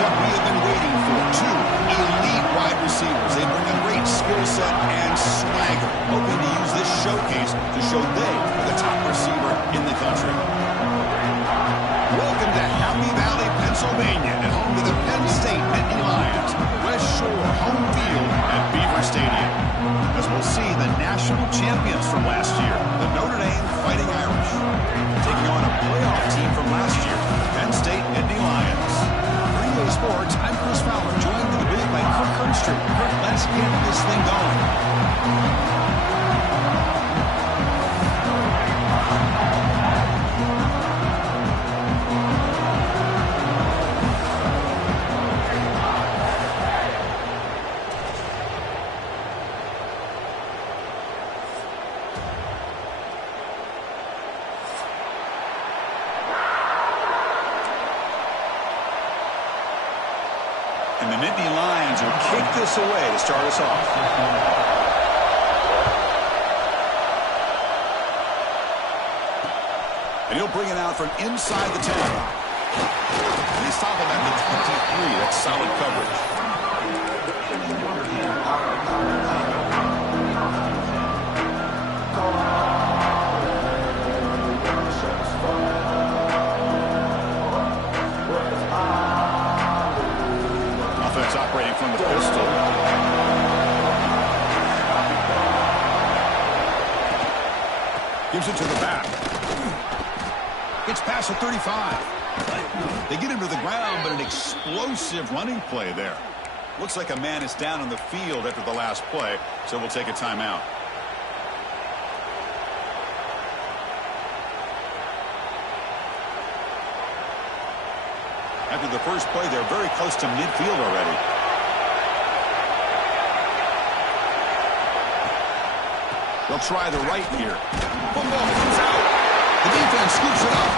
matchup we have been waiting for. Two elite wide receivers. They bring a great skill set and swagger, hoping to use this showcase to show they are the top receiver in the country. Welcome to Happy Valley, Pennsylvania, and home to the Penn State Nittany Lions. West Shore home field at Beaver Stadium. As we'll see the national champions from last year, the Notre Dame Fighting Irish, taking on a playoff team from last year, the Penn State Nittany Lions. For EA Sports, I'm Chris Fowler, joined in the booth by Kirk Herbstreit. Kirk, let's get this thing going. And the Nittany Lions will kick this away to start us off. And he'll bring it out from inside the 10. And they stop him at the 23. That's solid coverage. Offense operating from the pistol. Gives it to the back. Gets past the 35. They get him to the ground, but an explosive running play there. Looks like a man is down on the field after the last play, so we'll take a timeout. After the first play, they're very close to midfield already. They'll try the right here. Football comes out. The defense scoops it up.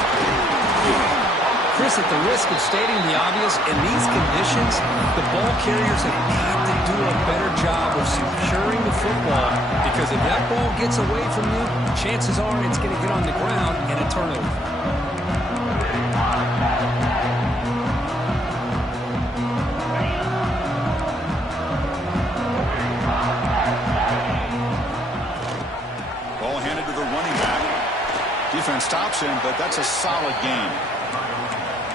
Chris, at the risk of stating the obvious, in these conditions, the ball carriers have got to do a better job of securing the football, because if that ball gets away from you, chances are it's going to get on the ground and a turnover. Defense stops him, but that's a solid game.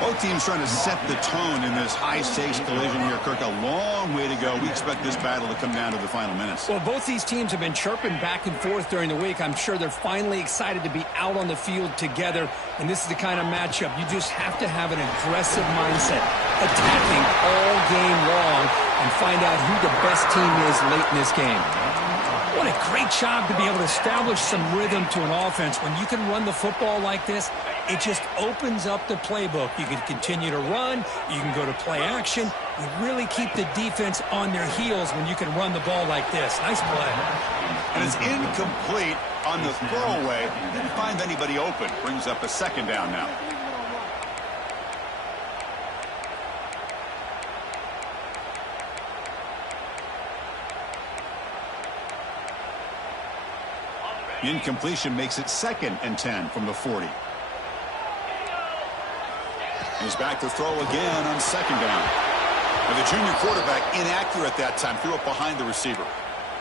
Both teams trying to set the tone in this high-stakes collision here, Kirk. A long way to go. We expect this battle to come down to the final minutes. Well, both these teams have been chirping back and forth during the week. I'm sure they're finally excited to be out on the field together, and this is the kind of matchup you just have to have an aggressive mindset, attacking all game long, and find out who the best team is late in this game. What a great job to be able to establish some rhythm to an offense. When you can run the football like this, it just opens up the playbook. You can continue to run. You can go to play action. You really keep the defense on their heels when you can run the ball like this. Nice play. And it's incomplete on the throwaway. Didn't find anybody open. Brings up a second down now. Incompletion makes it 2nd and 10 from the 40. He's back to throw again on 2nd down. And the junior quarterback inaccurate that time, threw it behind the receiver.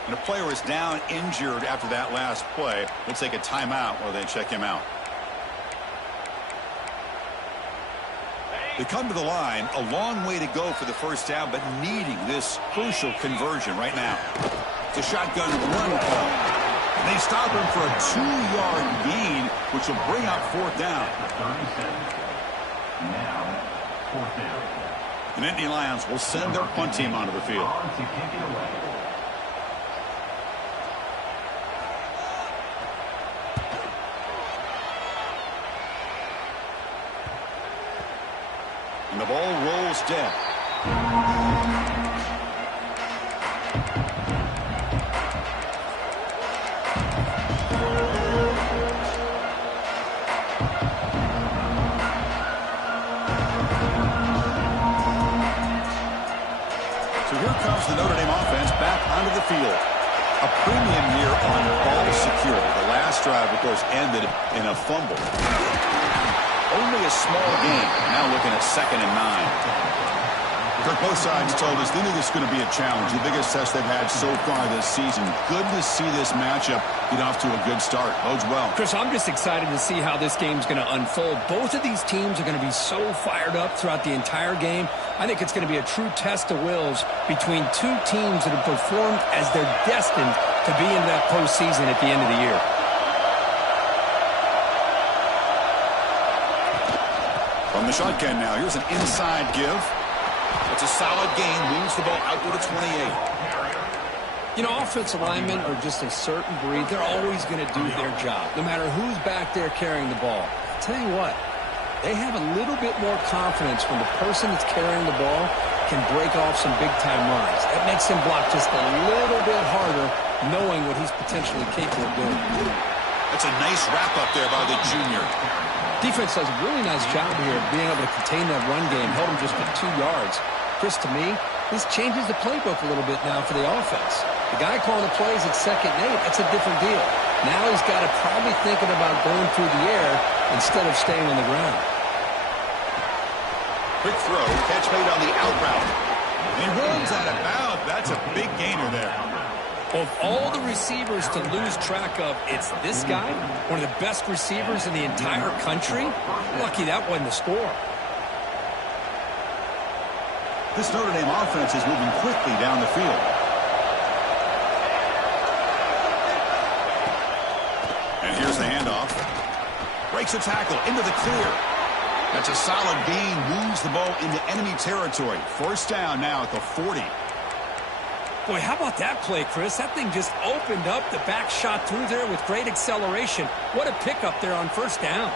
And the player is down injured after that last play. We'll take a timeout while they check him out. They come to the line, a long way to go for the first down, but needing this crucial conversion right now. It's a shotgun run call. They stop him for a 2-yard gain, which will bring up 4th down. Now, 4th down. The Nittany Lions will send their punt team onto the field. And the ball rolls dead. The Notre Dame offense back onto the field. A premium year on ball security. The last drive, of course, ended in a fumble. Only a small game. Now looking at 2nd and 9. Kirk, both sides told us they knew this was going to be a challenge, the biggest test they've had so far this season. Good to see this matchup get off to a good start. Bodes well. Chris, I'm just excited to see how this game's going to unfold. Both of these teams are going to be so fired up throughout the entire game. I think it's going to be a true test of wills between two teams that have performed as they're destined to be in that postseason at the end of the year. From the shotgun now, here's an inside give. It's a solid gain, moves the ball out to the 28. You know, offensive linemen are just a certain breed. They're always going to do their job, no matter who's back there carrying the ball. I'll tell you what, they have a little bit more confidence when the person that's carrying the ball can break off some big-time runs. That makes him block just a little bit harder, knowing what he's potentially capable of doing. That's a nice wrap-up there by the junior. Defense does a really nice job here of being able to contain that run game, held him just at 2 yards. Chris, to me, this changes the playbook a little bit now for the offense. The guy calling the plays at 2nd and 8, that's a different deal. Now he's got to probably thinking about going through the air instead of staying on the ground. Quick throw, catch made on the out route. And runs out of bounds. That's a big gainer there. Of all the receivers to lose track of, it's this guy, one of the best receivers in the entire country. Lucky that wasn't the score. This Notre Dame offense is moving quickly down the field. And here's the handoff. Breaks a tackle into the clear. That's a solid gain, moves the ball into enemy territory. First down now at the 40. Boy, how about that play, Chris? That thing just opened up. The back shot through there with great acceleration. What a pickup there on first down.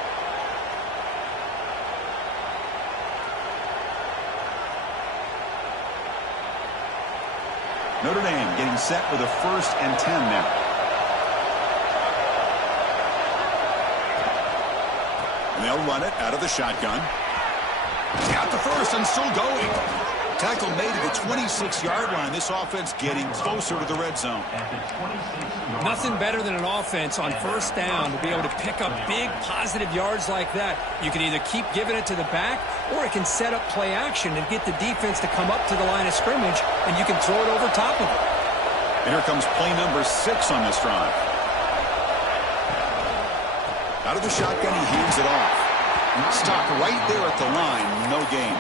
Notre Dame getting set with a 1st and 10 now. And they'll run it out of the shotgun. Out to first and still going. Tackle made at the 26-yard line. This offense getting closer to the red zone. Nothing better than an offense on first down to be able to pick up big positive yards like that. You can either keep giving it to the back, or it can set up play action and get the defense to come up to the line of scrimmage, and you can throw it over top of it. And here comes play number 6 on this drive. Out of the shotgun, he hands it off. Stopped right there at the line, no gain.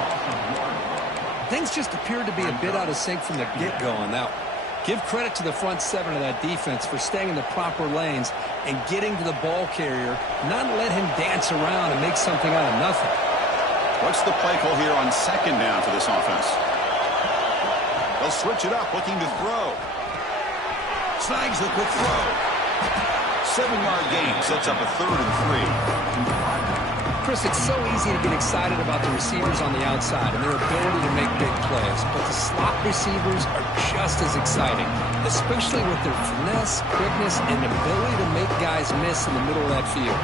Things just appeared to be a bit out of sync from the get-go on that one. Give credit to the front 7 of that defense for staying in the proper lanes and getting to the ball carrier, not let him dance around and make something out of nothing. What's the play call here on 2nd down for this offense? They'll switch it up, looking to throw. Snags the quick throw. 7-yard gain sets up a 3rd and 3. Chris, it's so easy to get excited about the receivers on the outside and their ability to make big plays, but the slot receivers are just as exciting, especially with their finesse, quickness, and ability to make guys miss in the middle of that field.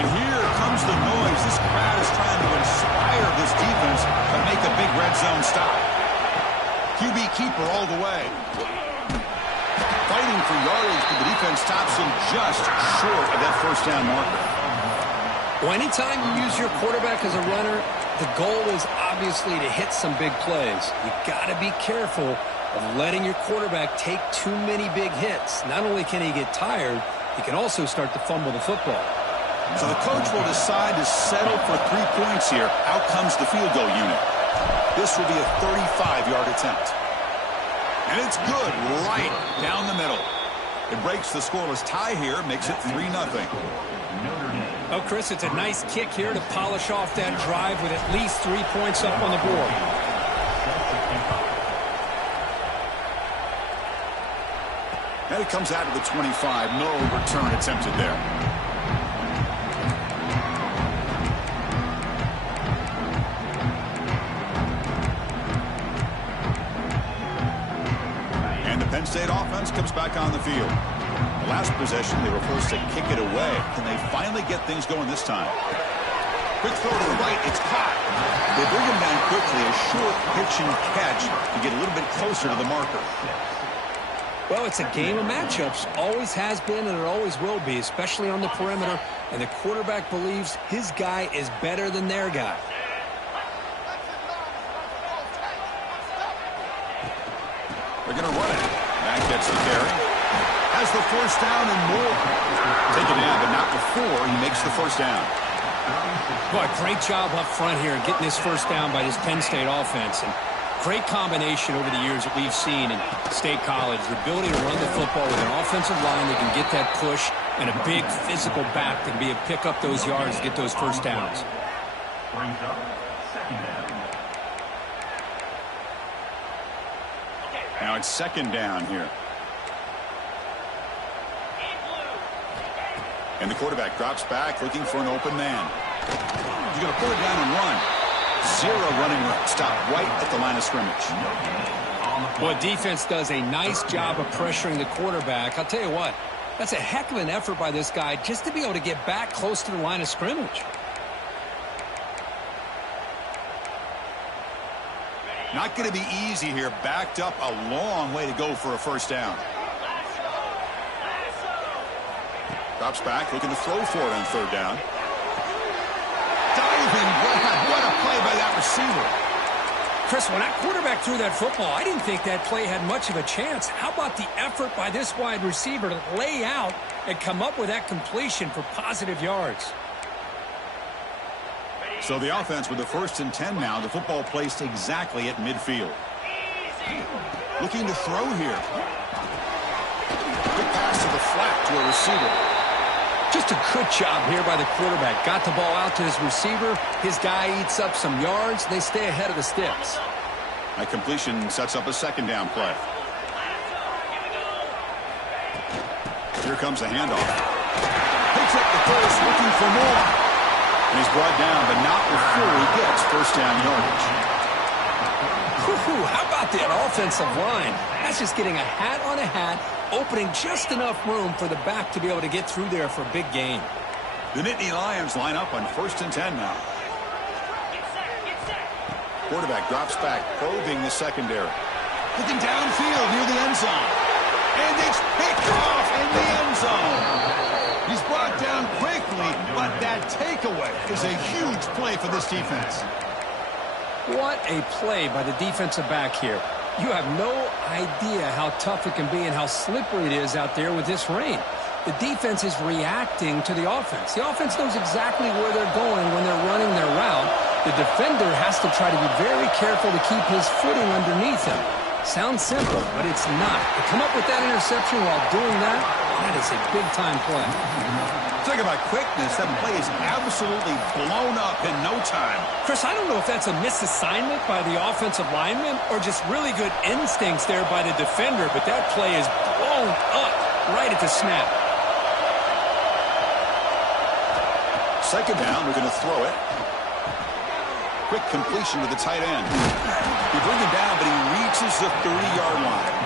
And here comes the noise. This crowd is trying to inspire this defense to make a big red zone stop. QB keeper all the way. Fighting for yardage, but the defense stops him just short of that first down marker. Well, anytime you use your quarterback as a runner, the goal is obviously to hit some big plays. You got to be careful of letting your quarterback take too many big hits. Not only can he get tired, he can also start to fumble the football. So the coach will decide to settle for 3 points here. Out comes the field goal unit. This will be a 35-yard attempt. And it's good right down the middle. It breaks the scoreless tie here, makes it 3-0. Oh, Chris, it's a nice kick here to polish off that drive with at least 3 points up on the board. And it comes out of the 25. No return attempted there. Penn State offense comes back on the field. The last possession, they were forced to kick it away. Can they finally get things going this time? Quick throw to the right. It's caught. They bring him down quickly. A short pitch and catch to get a little bit closer to the marker. Well, it's a game of matchups. Always has been, and it always will be, especially on the perimeter. And the quarterback believes his guy is better than their guy. gets the carry. Has the first down and more. Taken in, but not before he makes the first down. Boy, great job up front here in getting this first down by this Penn State offense. And great combination over the years that we've seen in State College. The ability to run the football with an offensive line that can get that push and a big physical back that can be able to pick up those yards and get those first downs. Brings up second down. Now it's second down here. And the quarterback drops back looking for an open man. He's going to pull it down and run. Zero running room. Stop right at the line of scrimmage. Well, defense does a nice job of pressuring the quarterback. I'll tell you what, that's a heck of an effort by this guy just to be able to get back close to the line of scrimmage. Not going to be easy here. Backed up a long way to go for a first down. Drops back, looking to throw for it on third down. Diving grab. What a play by that receiver. Chris, when that quarterback threw that football, I didn't think that play had much of a chance. How about the effort by this wide receiver to lay out and come up with that completion for positive yards? So the offense with the 1st and 10 now. The football placed exactly at midfield. Looking to throw here. Good pass to the flat to a receiver. Just a good job here by the quarterback. Got the ball out to his receiver. His guy eats up some yards. They stay ahead of the sticks. That completion sets up a second down play. Here comes the handoff. Picks up the first, looking for more. And he's brought down, but not before he gets first down yardage. How about that offensive line? That's just getting a hat on a hat, opening just enough room for the back to be able to get through there for a big gain. The Nittany Lions line up on 1st and 10 now. Quarterback drops back, probing the secondary. Looking downfield near the end zone. And it's picked off in the end zone. He's brought down quickly, but that takeaway is a huge play for this defense. What a play by the defensive back here. You have no idea how tough it can be and how slippery it is out there with this rain. The defense is reacting to the offense. The offense knows exactly where they're going when they're running their route. The defender has to try to be very careful to keep his footing underneath him. Sounds simple, but it's not. To come up with that interception while doing that, that is a big-time play. Talk about quickness. That play is absolutely blown up in no time. Chris, I don't know if that's a misassignment by the offensive lineman or just really good instincts there by the defender, but that play is blown up right at the snap. Second down, we're going to throw it. Quick completion to the tight end. He brings him down, but he reaches the 30-yard line.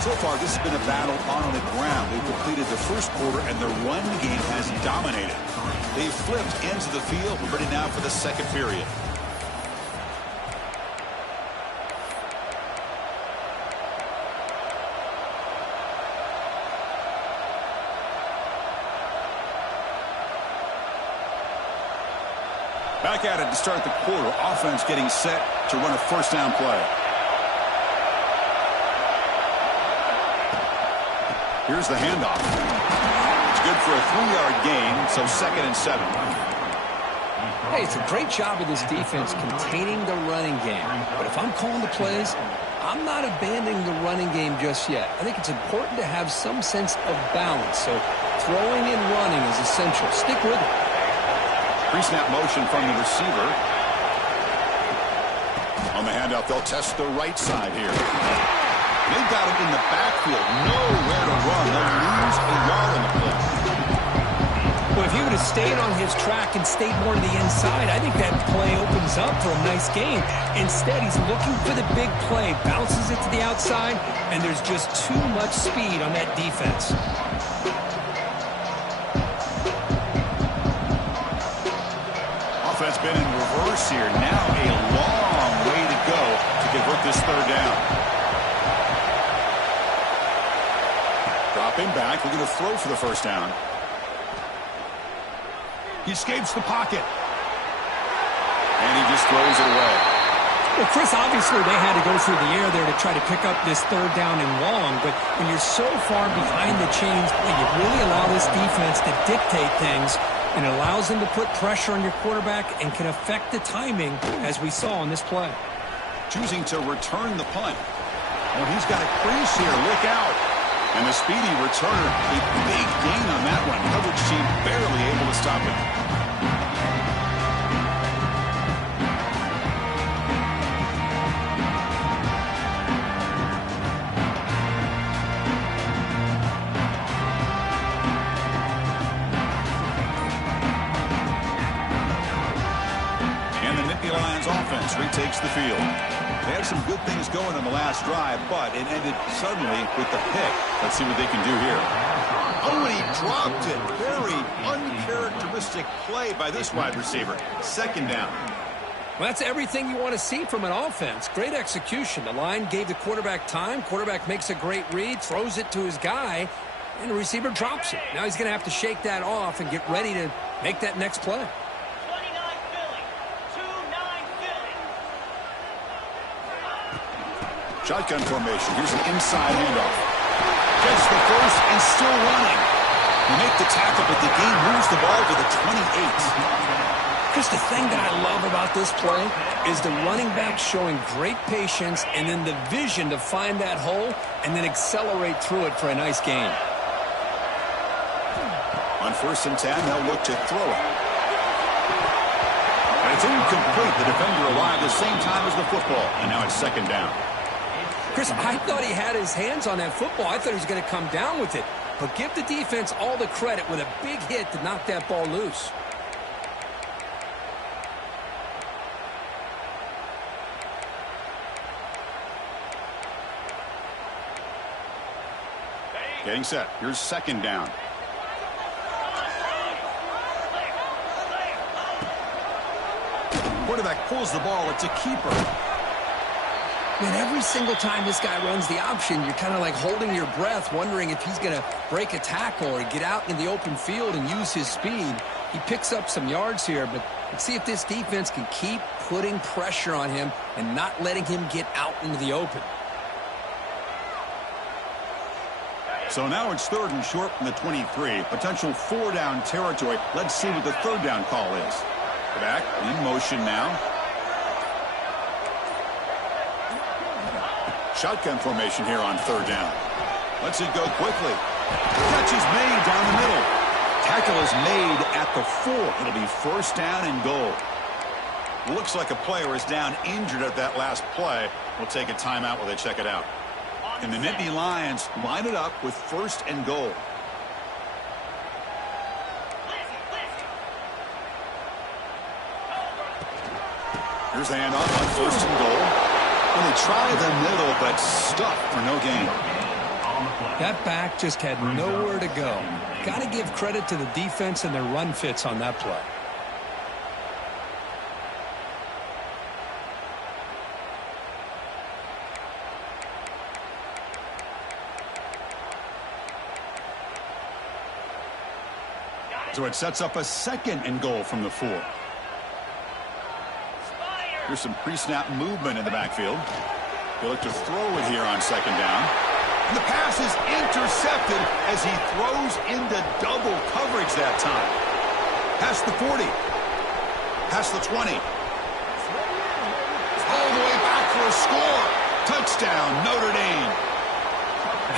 So far, this has been a battle on the ground. They've completed the first quarter, and their run game has dominated. They've flipped into the field. We're ready now for the second period. Back at it to start the quarter. Offense getting set to run a first down play. Here's the handoff. It's good for a 3-yard gain, so 2nd and 7. Hey, it's a great job of this defense containing the running game. But if I'm calling the plays, I'm not abandoning the running game just yet. I think it's important to have some sense of balance. So throwing and running is essential. Stick with it. Pre-snap motion from the receiver. On the handoff, they'll test the right side here. They've got him in the backfield. Nowhere to run. They'll lose a yard on the play. Well, if he would have stayed on his track and stayed more to the inside, I think that play opens up for a nice gain. Instead, he's looking for the big play. Bounces it to the outside, and there's just too much speed on that defense. Offense been in reverse here. Now a long way to go to convert this third down. Drop him back. We're going to throw for the first down. He escapes the pocket. And he just throws it away. Well, Chris, obviously they had to go through the air there to try to pick up this third down and long, but when you're so far behind the chains, you really allow this defense to dictate things, and it allows them to put pressure on your quarterback and can affect the timing, as we saw on this play. Choosing to return the punt. Oh, he's got a crease here. Look out. And the speedy returner, a big gain on that one. Coverage team barely able to stop it. Offense retakes the field. They had some good things going on the last drive, but it ended suddenly with the pick. Let's see what they can do here. Oh, and he dropped it. Very uncharacteristic play by this wide receiver. Second down. Well, that's everything you want to see from an offense. Great execution. The line gave the quarterback time. Quarterback makes a great read, throws it to his guy, and the receiver drops it. Now he's going to have to shake that off and get ready to make that next play. Shotgun formation. Here's an inside handoff. Gets the first and still running. They make the tackle, but the game moves the ball to the 28. Chris, the thing that I love about this play is the running back showing great patience and then the vision to find that hole and then accelerate through it for a nice gain. On 1st and 10, they'll look to throw it. And it's incomplete. The defender arrived at the same time as the football, and now it's second down. Chris, I thought he had his hands on that football. I thought he was going to come down with it. But give the defense all the credit with a big hit to knock that ball loose. Getting set. Here's second down. Quarterback pulls the ball. It's a keeper. Man, every single time this guy runs the option, you're kind of like holding your breath, wondering if he's going to break a tackle or get out in the open field and use his speed. He picks up some yards here, but let's see if this defense can keep putting pressure on him and not letting him get out into the open. So now it's 3rd and short from the 23. Potential 4-down territory. Let's see what the 3rd down call is. Back in motion now. Shotgun formation here on 3rd down. Lets it go quickly. Catch is made down the middle. Tackle is made at the 4. It'll be 1st down and goal. Looks like a player is down injured at that last play. We'll take a timeout while they check it out. And the Nittany Lions line it up with 1st and goal. Here's the handoff on 1st and goal. And they try the middle, but stuck for no gain. That back just had nowhere to go. Got to give credit to the defense and their run fits on that play. So it sets up a 2nd and goal from the 4. Here's some pre-snap movement in the backfield. They look to throw it here on 2nd down. And the pass is intercepted as he throws into double coverage that time. Past the 40. Past the 20. All the way back for a score. Touchdown, Notre Dame.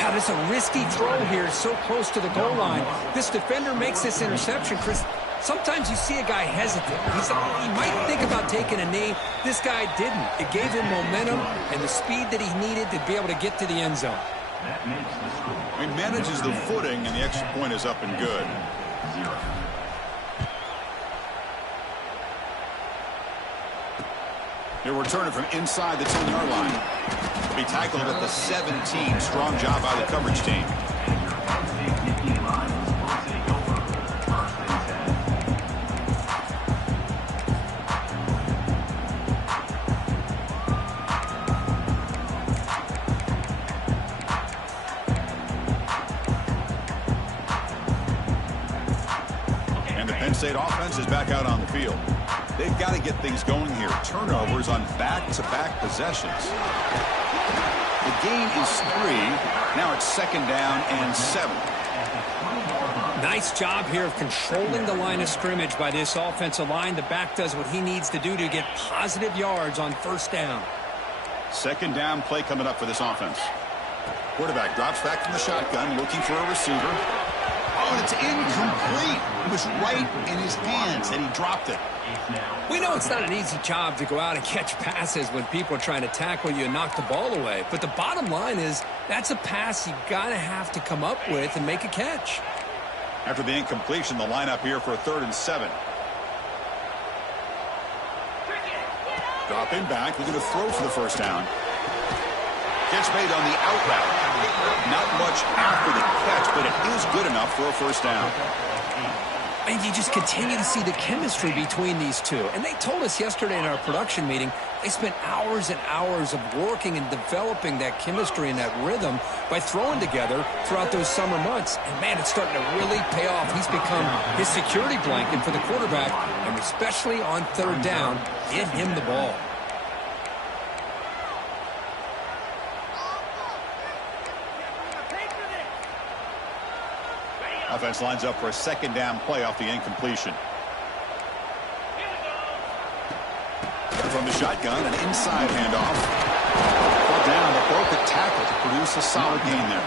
Wow, this is a risky throw here, so close to the goal line. This defender makes this interception, Chris. Sometimes you see a guy hesitate. He might think about taking a knee. This guy didn't. It gave him momentum and the speed that he needed to be able to get to the end zone. He manages the footing, and the extra point is up and good. They're returning from inside the 10-yard line. He'll be tackled at the 17. Strong job by the coverage team. State offense is back out on the field. They've got to get things going here. Turnovers on back-to-back possessions. The gain is 3. Now it's 2nd down and 7. Nice job here of controlling the line of scrimmage by this offensive line. The back does what he needs to do to get positive yards on 1st down. 2nd down play coming up for this offense. Quarterback drops back from the shotgun, looking for a receiver. Oh, and it's incomplete. It was right in his hands, and he dropped it. We know it's not an easy job to go out and catch passes when people are trying to tackle you and knock the ball away. But the bottom line is that's a pass you got to have to come up with and make a catch. After the incompletion, the lineup here for a 3rd and 7. Dropping back, looking to throw for the 1st down. Catch made on the out route. Not much after the catch, but it is good enough for a 1st down. And you just continue to see the chemistry between these two. And they told us yesterday in our production meeting, they spent hours and hours of working and developing that chemistry and that rhythm by throwing together throughout those summer months. And, man, it's starting to really pay off. He's become his security blanket for the quarterback, and especially on 3rd down, get him the ball. Offense lines up for a 2nd down play off the incompletion. From the shotgun, an inside handoff. Ball down, but broke the tackle to produce a solid gain there.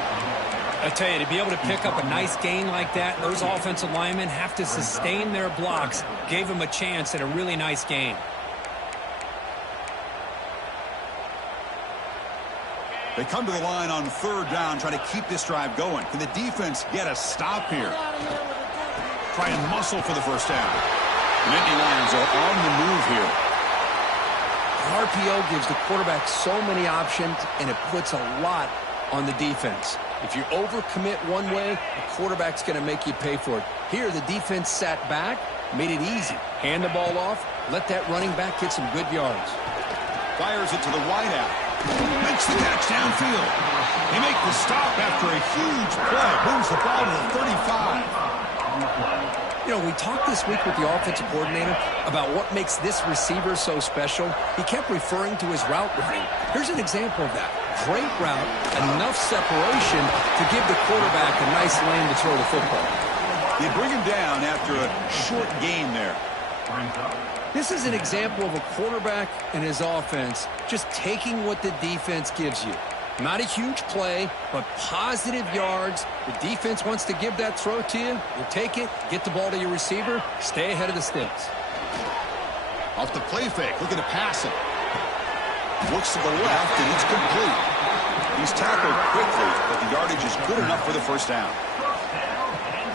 I tell you, to be able to pick up a nice gain like that, those offensive linemen have to sustain their blocks. Gave him a chance at a really nice gain. They come to the line on 3rd down, trying to keep this drive going. Can the defense get a stop here? Try and muscle for the 1st down. Nittany Lions are on the move here. The RPO gives the quarterback so many options, and it puts a lot on the defense. If you overcommit one way, the quarterback's going to make you pay for it. Here, the defense sat back, made it easy. Hand the ball off, let that running back get some good yards. Fires it to the wideout. Makes the catch downfield. They make the stop after a huge play. Moves the ball to the 35. You know, we talked this week with the offensive coordinator about what makes this receiver so special. He kept referring to his route running. Here's an example of that. Great route, enough separation to give the quarterback a nice lane to throw the football. They bring him down after a short gain there. This is an example of a quarterback and his offense just taking what the defense gives you. Not a huge play, but positive yards. The defense wants to give that throw to you. You take it, get the ball to your receiver, stay ahead of the sticks. Off the play fake, looking to pass it. Looks to the left, and it's complete. He's tackled quickly, but the yardage is good enough for the 1st down.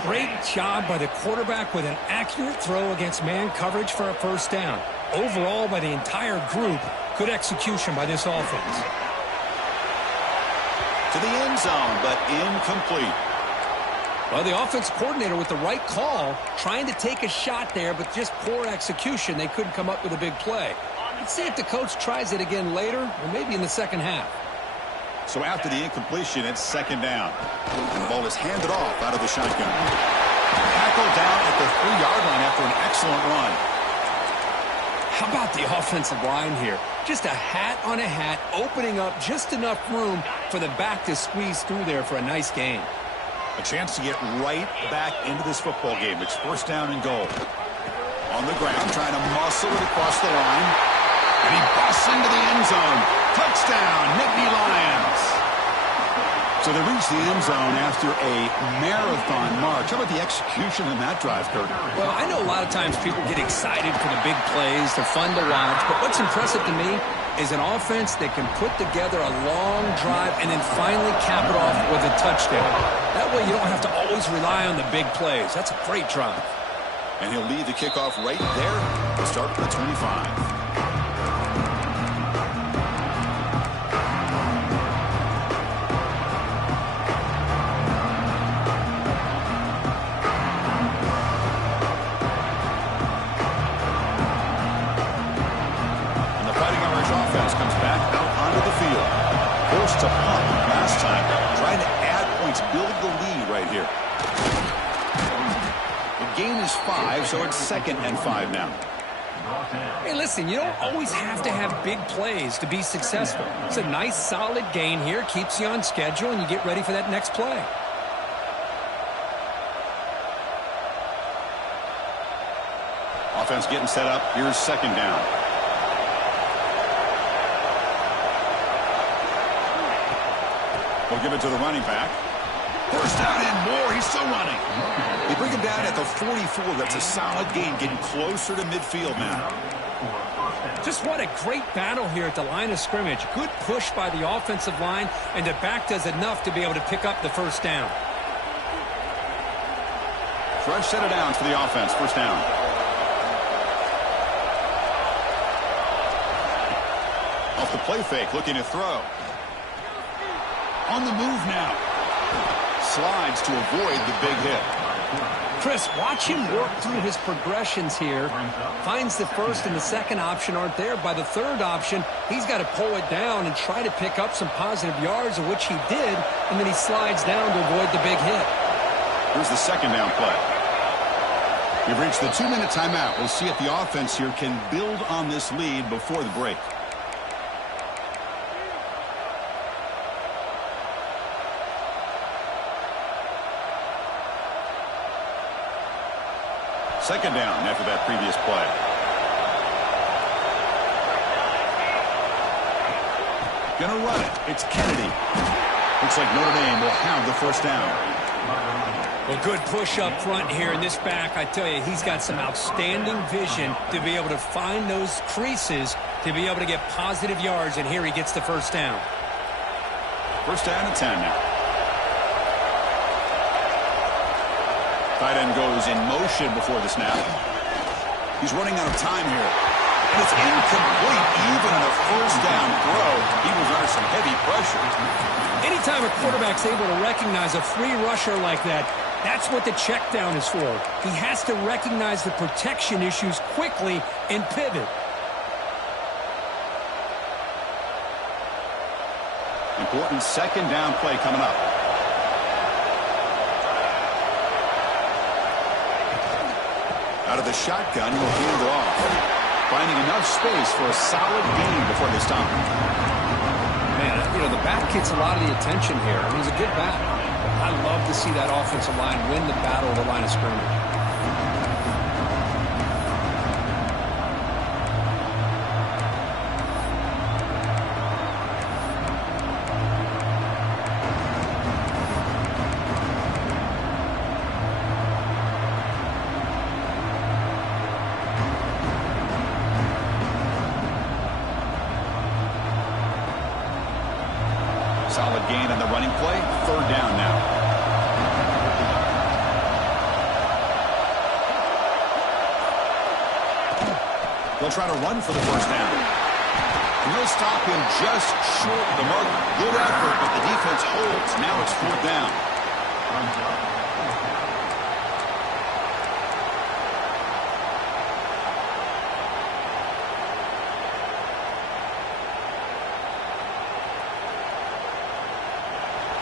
Great job by the quarterback with an accurate throw against man coverage for a 1st down. Overall, by the entire group, good execution by this offense. To the end zone, but incomplete. Well, the offensive coordinator with the right call, trying to take a shot there, but just poor execution. They couldn't come up with a big play. Let's see if the coach tries it again later, or maybe in the 2nd half. So after the incompletion, it's 2nd down. And the ball is handed off out of the shotgun. Tackled down at the 3-yard line after an excellent run. How about the offensive line here? Just a hat on a hat, opening up just enough room for the back to squeeze through there for a nice gain. A chance to get right back into this football game. It's 1st down and goal. On the ground, trying to muscle it across the line. And he busts into the end zone. Touchdown, Nittany Lions. So they reach the end zone after a marathon march. How about the execution in that drive, Kurt? Well, I know a lot of times people get excited for the big plays. They're fun to watch. But what's impressive to me is an offense that can put together a long drive and then finally cap it off with a touchdown. That way you don't have to always rely on the big plays. That's a great drive. And he'll lead the kickoff right there to start at the 25. To punt last time, trying to add points, build the lead right here. The gain is 5, so it's 2nd and 5 now. Hey, listen, you don't always have to have big plays to be successful. It's a nice, solid gain here. Keeps you on schedule, and you get ready for that next play. Offense getting set up. Here's 2nd down. We'll give it to the running back. 1st down and more. He's still running. They bring him down at the 44. That's a solid gain, getting closer to midfield now. Just what a great battle here at the line of scrimmage. Good push by the offensive line, and the back does enough to be able to pick up the 1st down. Fresh set of downs for the offense. 1st down. Off the play fake, looking to throw. On the move now. Slides to avoid the big hit. Chris, watch him work through his progressions here. Finds the 1st and the 2nd option aren't there. By the 3rd option, he's got to pull it down and try to pick up some positive yards, of which he did, and then he slides down to avoid the big hit. Here's the 2nd down play. We've reached the 2-minute timeout. We'll see if the offense here can build on this lead before the break. Second down after that previous play. Gonna run it. It's Kennedy. Looks like Notre Dame will have the 1st down. Well, good push up front here in this back. I tell you, he's got some outstanding vision to be able to find those creases to be able to get positive yards, and here he gets the 1st down. 1st down and 10 now. Tight end goes in motion before the snap. He's running out of time here. And it's incomplete even on a 1st down throw. He was under some heavy pressure. Anytime a quarterback's able to recognize a free rusher like that, that's what the check down is for. He has to recognize the protection issues quickly and pivot. Important 2nd down play coming up. Out of the shotgun, he'll hand it off. Finding enough space for a solid gain before they stop. Man, you know, the back gets a lot of the attention here. I mean, he's a good back. I love to see that offensive line win the battle of the line of scrimmage. Solid gain on the running play. 3rd down now. They'll try to run for the 1st down. And they'll stop him just short of the mark. Good effort, but the defense holds. Now it's 4th down.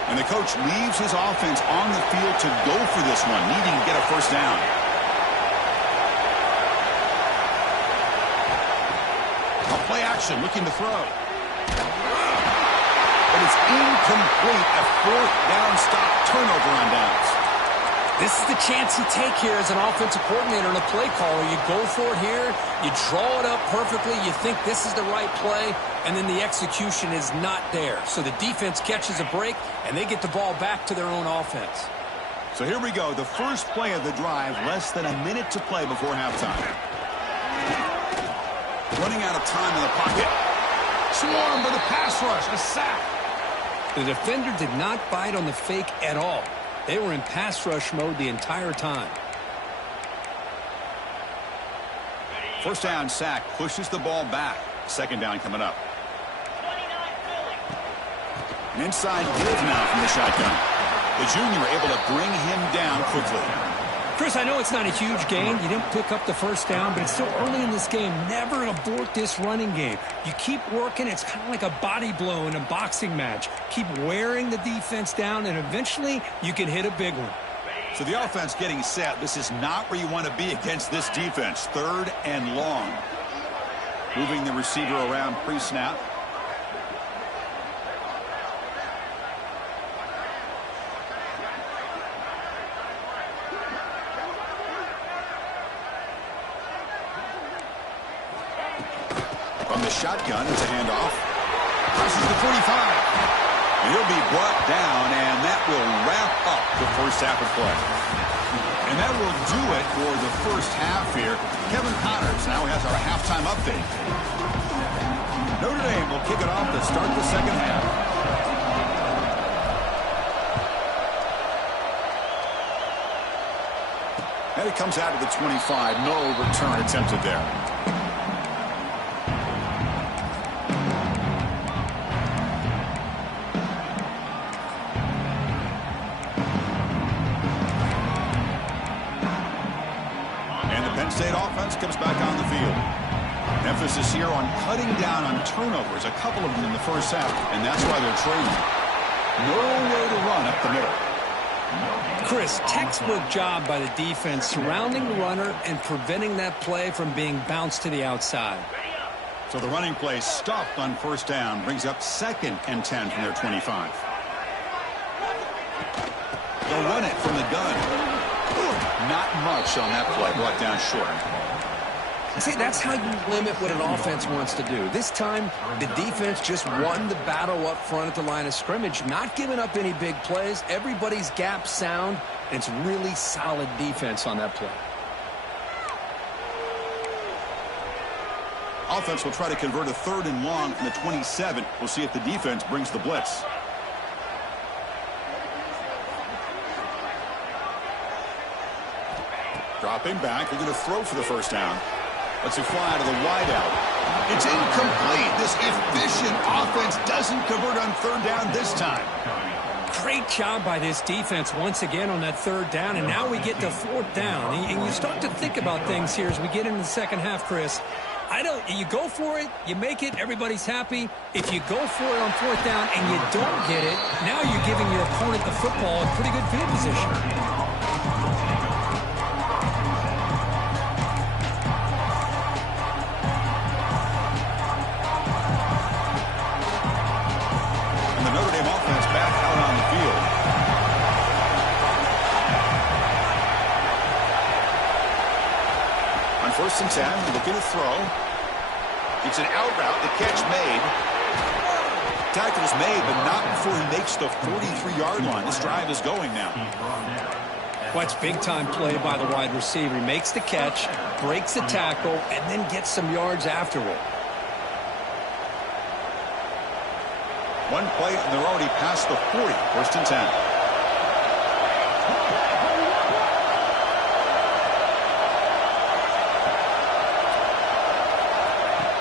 And the coach leaves his offense on the field to go for this one, needing to get a 1st down. Play action, looking to throw. But it's incomplete. A 4th down stop, turnover on downs. This is the chance you take here as an offensive coordinator and a play caller. You go for it here. You draw it up perfectly. You think this is the right play, and then the execution is not there. So the defense catches a break, and they get the ball back to their own offense. So here we go. The first play of the drive, less than a minute to play before halftime. Running out of time in the pocket. Swarmed by the pass rush. A sack. The defender did not bite on the fake at all. They were in pass rush mode the entire time. 1st down sack pushes the ball back. 2nd down coming up. An inside give now from the shotgun. The junior able to bring him down quickly. Chris, I know it's not a huge gain. You didn't pick up the 1st down, but it's still early in this game. Never abort this running game. You keep working. It's kind of like a body blow in a boxing match. Keep wearing the defense down, and eventually you can hit a big one. So the offense getting set. This is not where you want to be against this defense. 3rd and long. Moving the receiver around pre-snap. From the shotgun, it's a handoff. Crosses the 45. He'll be brought down, and that will wrap up the first half of play. And that will do it for the first half here. Kevin Connors now has our halftime update. Notre Dame will kick it off to start the second half. And it comes out of the 25. No return attempted there. State offense comes back on the field. Emphasis here on cutting down on turnovers, a couple of them in the first half, and that's why they're trailing. No way to run up the middle. Chris, textbook job by the defense surrounding the runner and preventing that play from being bounced to the outside. So the running play stopped on first down, brings up 2nd and 10 from their 25. They'll run it from the gun. Not much on that play, brought down short. See, that's how you limit what an offense wants to do. This time, the defense just won the battle up front at the line of scrimmage, not giving up any big plays. Everybody's gap sound, and it's really solid defense on that play. Offense will try to convert a 3rd and long from the 27. We'll see if the defense brings the blitz. Dropping back, they're going to throw for the first down. Let's it fly to the wideout. It's incomplete. This efficient offense doesn't convert on 3rd down this time. Great job by this defense once again on that 3rd down, and now we get to 4th down. And you start to think about things here as we get into the second half, Chris. You go for it, you make it, everybody's happy. If you go for it on 4th down and you don't get it, now you're giving your opponent the football in pretty good field position. First and 10, looking to throw. It's an out route, the catch made. Tackle's made, but not before he makes the 43-yard line. This drive is going now. Watch big-time play by the wide receiver. He makes the catch, breaks the tackle, and then gets some yards afterward. One play, and they're already past the 40. First and 10.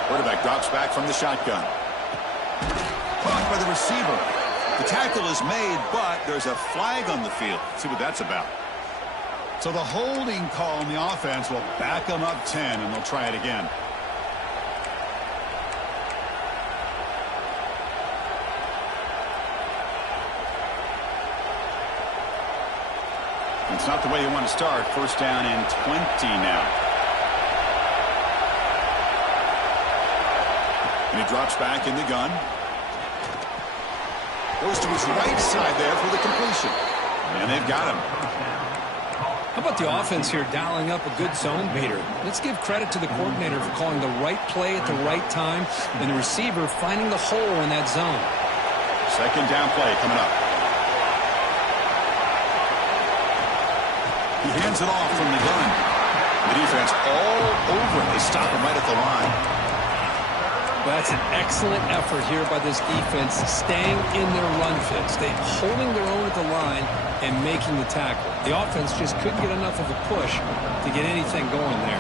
Quarterback drops back from the shotgun. Caught by the receiver. The tackle is made, but there's a flag on the field. Let's see what that's about. So the holding call on the offense will back them up 10, and they'll try it again. It's not the way you want to start. First down and 20 now. And he drops back in the gun. Goes to his right side there for the completion. And they've got him. How about the offense here dialing up a good zone beater? Let's give credit to the coordinator for calling the right play at the right time and the receiver finding the hole in that zone. Second down play coming up. He hands it off from the gun. The defense all over him. They stop him right at the line. That's an excellent effort here by this defense, staying in their run fits. They're holding their own at the line and making the tackle. The offense just couldn't get enough of a push to get anything going there.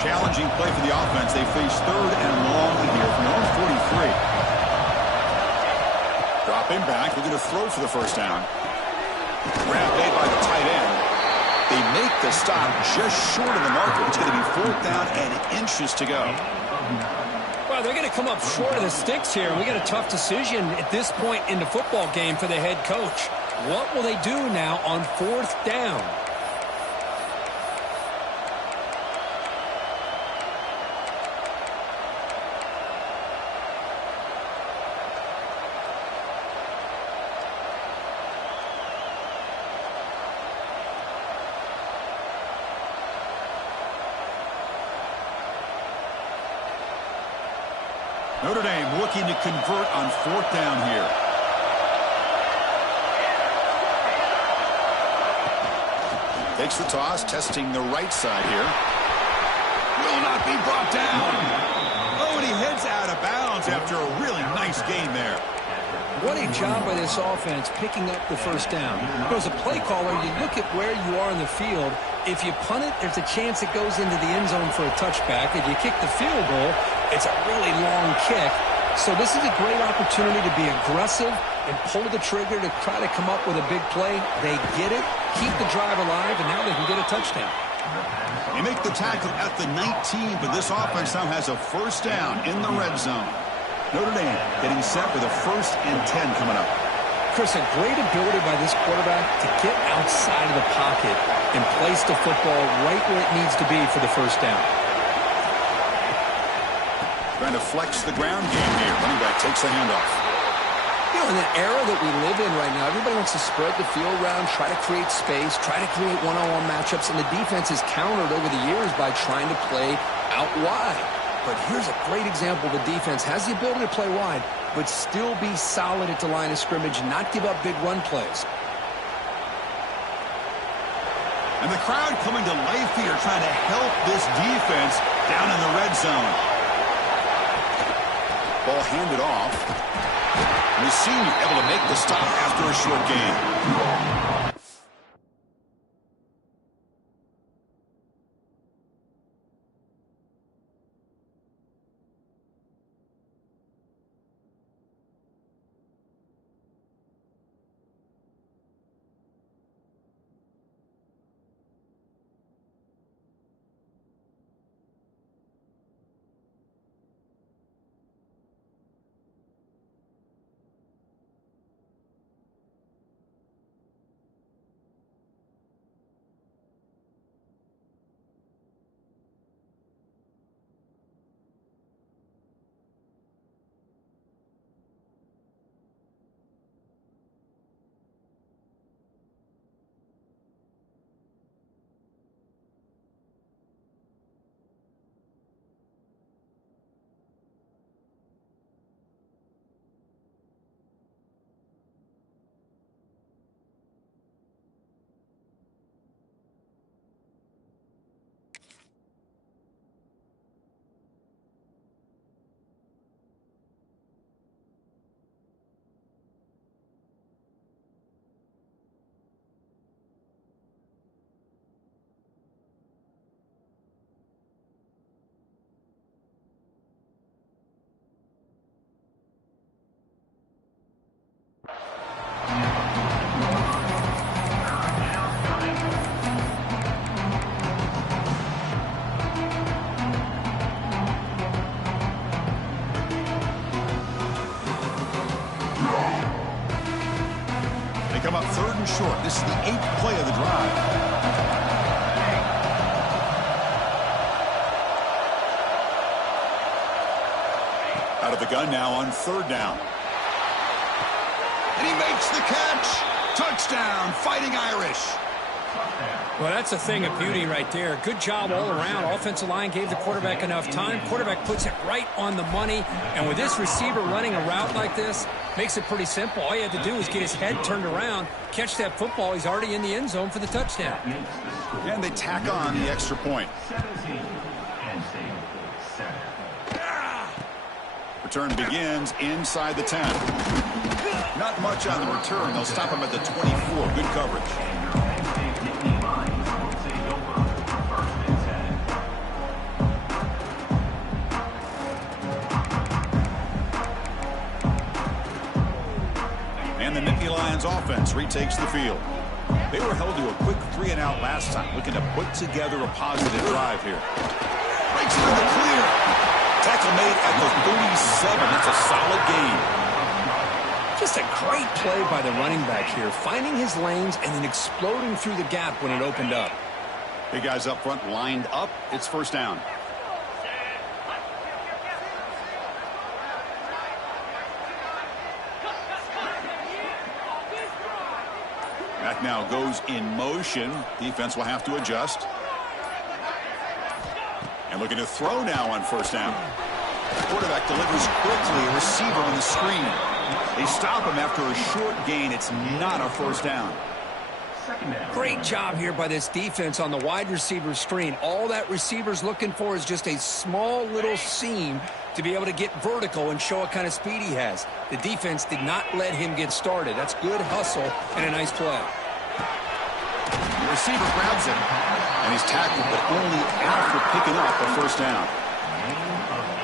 Challenging play for the offense. They face 3rd and long here from their own 43. Dropping back. They're going to throw for the first down. Grab made by the tight end. They make the stop just short of the marker. It's going to be 4th down and inches to go. Well, Yeah, they're going to come up short of the sticks here. We got a tough decision at this point in the football game for the head coach. What will they do now on 4th down? Notre Dame looking to convert on 4th down here. Takes the toss, testing the right side here. Will not be brought down. Oh, and he heads out of bounds after a really nice gain there. What a job by this offense picking up the 1st down. As a play caller, you look at where you are in the field. If you punt it, there's a chance it goes into the end zone for a touchback. If you kick the field goal, it's a really long kick. So this is a great opportunity to be aggressive and pull the trigger to try to come up with a big play. They get it, keep the drive alive, and now they can get a touchdown. They make the tackle at the 19, but this offense now has a 1st down in the red zone. Notre Dame getting set with a 1st and 10 coming up. Chris, a great ability by this quarterback to get outside of the pocket and place the football right where it needs to be for the 1st down. Trying to flex the ground game here. Running back takes the handoff. You know, in the era that we live in right now, everybody wants to spread the field around, try to create space, try to create one-on-one matchups, and the defense has countered over the years by trying to play out wide. But here's a great example. The defense has the ability to play wide, but still be solid at the line of scrimmage and not give up big run plays. And the crowd coming to life here, trying to help this defense down in the red zone. Ball handed off. And the senior able to make the stop after a short gain. Come up 3rd and short. This is the 8th play of the drive. Out of the gun now on 3rd down. And he makes the catch. Touchdown, Fighting Irish. Well, that's a thing of beauty right there. Good job all around. Offensive line gave the quarterback enough time. Quarterback puts it right on the money. And with this receiver running a route like this, makes it pretty simple. All you had to do is get his head turned around, catch that football. He's already in the end zone for the touchdown. And they tack on the extra point. Return begins inside the 10. Not much on the return. They'll stop him at the 24. Good coverage. And the Nittany Lions offense retakes the field. They were held to a quick 3-and-out last time, looking to put together a positive drive here. Breaks into the clear. Tackle made at the 37. That's a solid gain. Just a great play by the running back here, finding his lanes and then exploding through the gap when it opened up. Big guys up front lined up. It's first down. Back now goes in motion. Defense will have to adjust. And looking to throw now on first down. The quarterback delivers quickly. A receiver on the screen. They stop him after a short gain. It's not a first down. Great job here by this defense on the wide receiver screen. All that receiver's looking for is just a small little seam to be able to get vertical and show what kind of speed he has. The defense did not let him get started. That's good hustle and a nice play. The receiver grabs it, and he's tackled, but only after picking up a first down.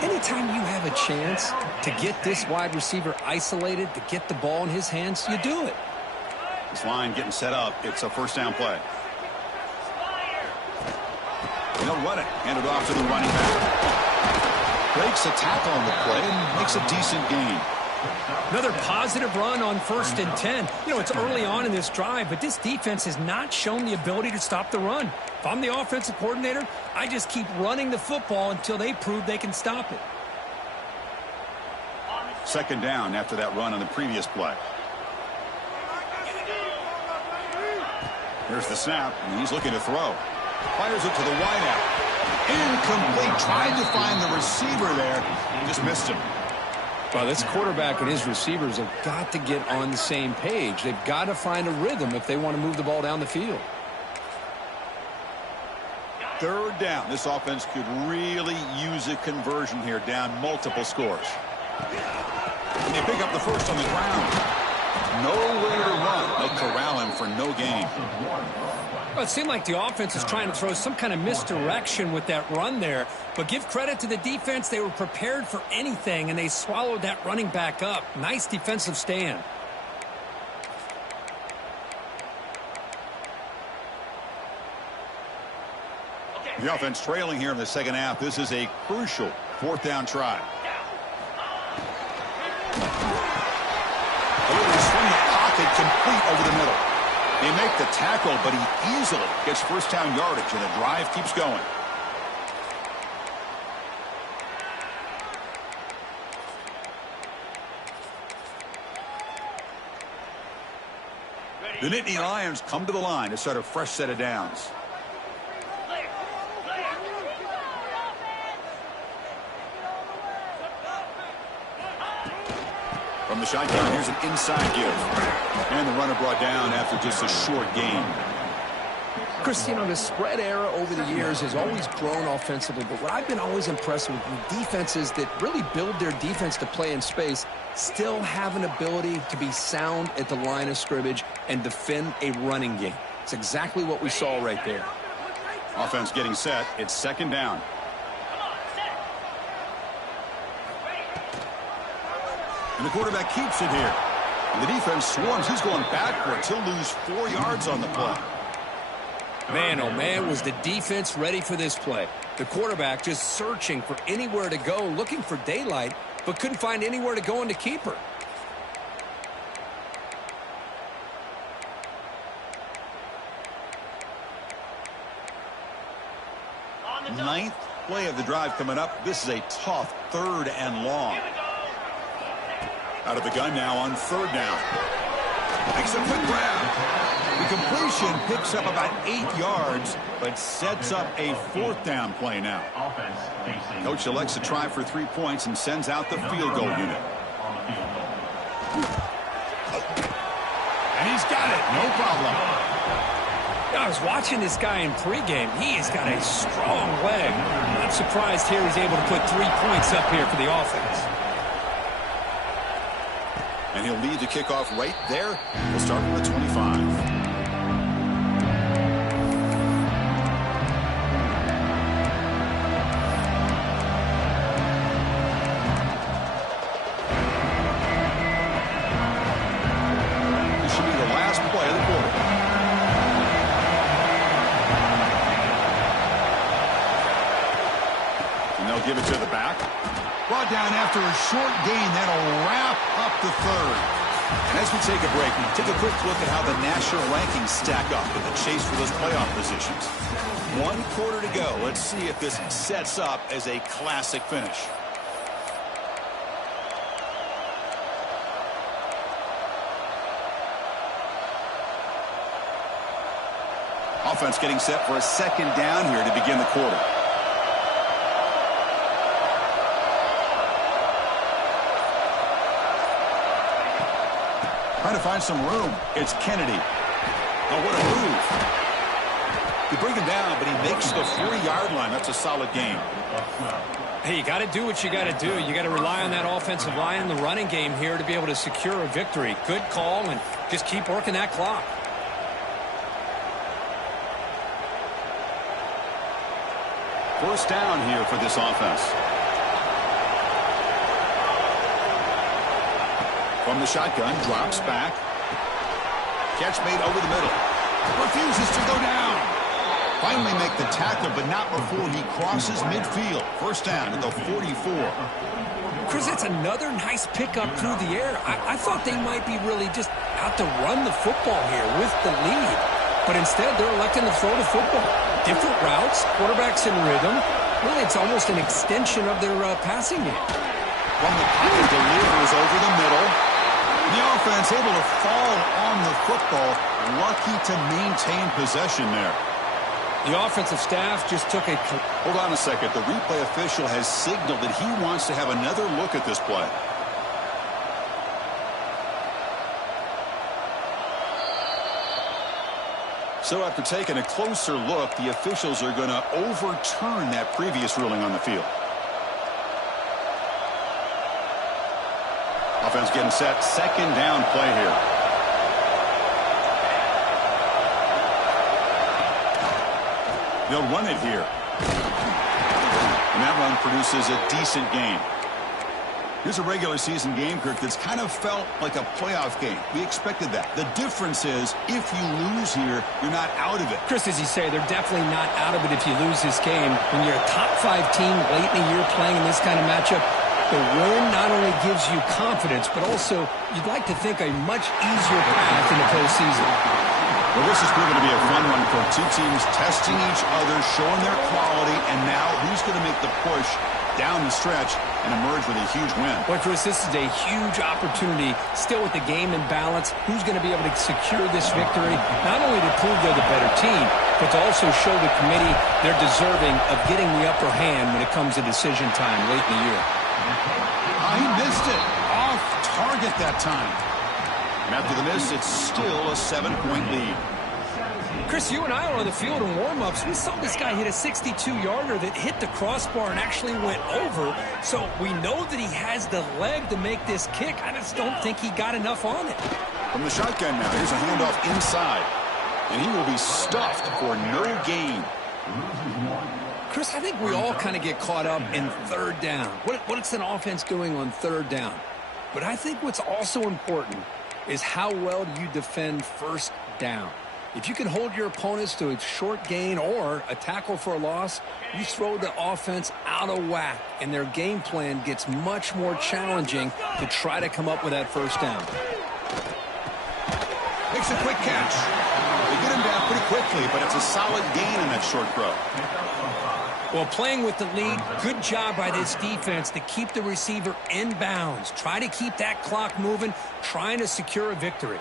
Anytime you have a chance to get this wide receiver isolated, to get the ball in his hands, you do it. This line getting set up. It's a first down play. They'll run it. Hand it off to the running back. Breaks a tackle on the play and makes a decent gain. Another positive run on 1st and 10. You know, it's early on in this drive, but this defense has not shown the ability to stop the run. If I'm the offensive coordinator, I just keep running the football until they prove they can stop it. Second down after that run on the previous play. Here's the snap, and he's looking to throw. Fires it to the wideout. Incomplete. Tried to find the receiver there. Just missed him. Well, this quarterback and his receivers have got to get on the same page. They've got to find a rhythm if they want to move the ball down the field. Third down. This offense could really use a conversion here, down multiple scores. And they pick up the first on the ground. Nowhere to run. They'll corral him for no gain. Well, it seemed like the offense is trying to throw some kind of misdirection with that run there. But give credit to the defense. They were prepared for anything, and they swallowed that running back up. Nice defensive stand. The offense trailing here in the second half. This is a crucial fourth down try. Able to swing the pocket complete over the middle. They make the tackle, but he easily gets first down yardage, and the drive keeps going. The Nittany Lions come to the line to start a fresh set of downs. From the shotgun, here's an inside give. And the runner brought down after just a short gain. Chris, you know, the spread era over the years has always grown offensively, but what I've been always impressed with defenses that really build their defense to play in space still have an ability to be sound at the line of scrimmage and defend a running game. It's exactly what we saw right there. Offense getting set. It's second down. And the quarterback keeps it here. And the defense swarms. He's going backwards. He'll lose 4 yards on the play. Man, oh man, was the defense ready for this play. The quarterback just searching for anywhere to go, looking for daylight, but couldn't find anywhere to go into keeper. Ninth play of the drive coming up. This is a tough third and long. Out of the gun now on third down. Makes a quick grab. The completion picks up about 8 yards, but sets up a fourth down play now. Coach elects to try for 3 points and sends out the field goal unit. And he's got it. No problem. I was watching this guy in pregame. He has got a strong leg. I'm surprised here he's able to put 3 points up here for the offense. And he'll lead the kickoff right there. We'll start from the 25. This should be the last play of the quarter. they'll give it to the back. Brought down after a short gain. That'll wrap up the third. And as we take a break, take a quick look at how the national rankings stack up in the chase for those playoff positions. 1 quarter to go. Let's see if this sets up as a classic finish. Offense getting set for a second down here to begin the quarter. Trying to find some room. It's Kennedy. Oh, what a move. You bring him down, but he makes the 3-yard line. That's a solid game. Hey, you got to do what you got to do. You got to rely on that offensive line in the running game here to be able to secure a victory. Good call, and just keep working that clock. First down here for this offense. From the shotgun, drops back. Catch made over the middle. Refuses to go down. Finally make the tackle, but not before he crosses midfield. First down at the 44. Chris, it's another nice pickup through the air. I thought they might be really just out to run the football here with the lead. But instead, they're electing to throw the football. Different routes, quarterbacks in rhythm. Really, it's almost an extension of their passing game. From the pocket, delivers over the middle. The offense able to fall on the football. Lucky to maintain possession there. The offensive staff just took a... Hold on a second. The replay official has signaled that he wants to have another look at this play. So after taking a closer look, the officials are going to overturn that previous ruling on the field. Offense getting set. Second down play here. They'll run it here. And that run produces a decent gain. Here's a regular season game, Kirk, that's kind of felt like a playoff game. We expected that. The difference is, if you lose here, you're not out of it. Chris, as you say, they're definitely not out of it if you lose this game. When you're a top-5 team late in the year playing in this kind of matchup, the win not only gives you confidence, but also you'd like to think a much easier path in the postseason. Well, this is proving to be a fun one for two teams testing each other, showing their quality, and now who's going to make the push down the stretch and emerge with a huge win. Boy, Chris, this is a huge opportunity. Still with the game in balance, who's going to be able to secure this victory? Not only to prove they're the better team, but to also show the committee they're deserving of getting the upper hand when it comes to decision time late in the year. He missed it. Off target that time. And after the miss, it's still a 7-point lead. Chris, you and I were on the field in warm-ups. We saw this guy hit a 62-yarder that hit the crossbar and actually went over. So we know that he has the leg to make this kick. I just don't think he got enough on it. From the shotgun now, here's a handoff inside. And he will be stuffed for no gain. Chris, I think we all kind of get caught up in third down. What's an offense doing on third down? But I think what's also important is how well do you defend first down. If you can hold your opponents to a short gain or a tackle for a loss, you throw the offense out of whack, and their game plan gets much more challenging to try to come up with that first down. Makes a quick catch. They get him down pretty quickly, but it's a solid gain in that short throw. Well, playing with the lead, good job by this defense to keep the receiver in bounds. Try to keep that clock moving, trying to secure a victory.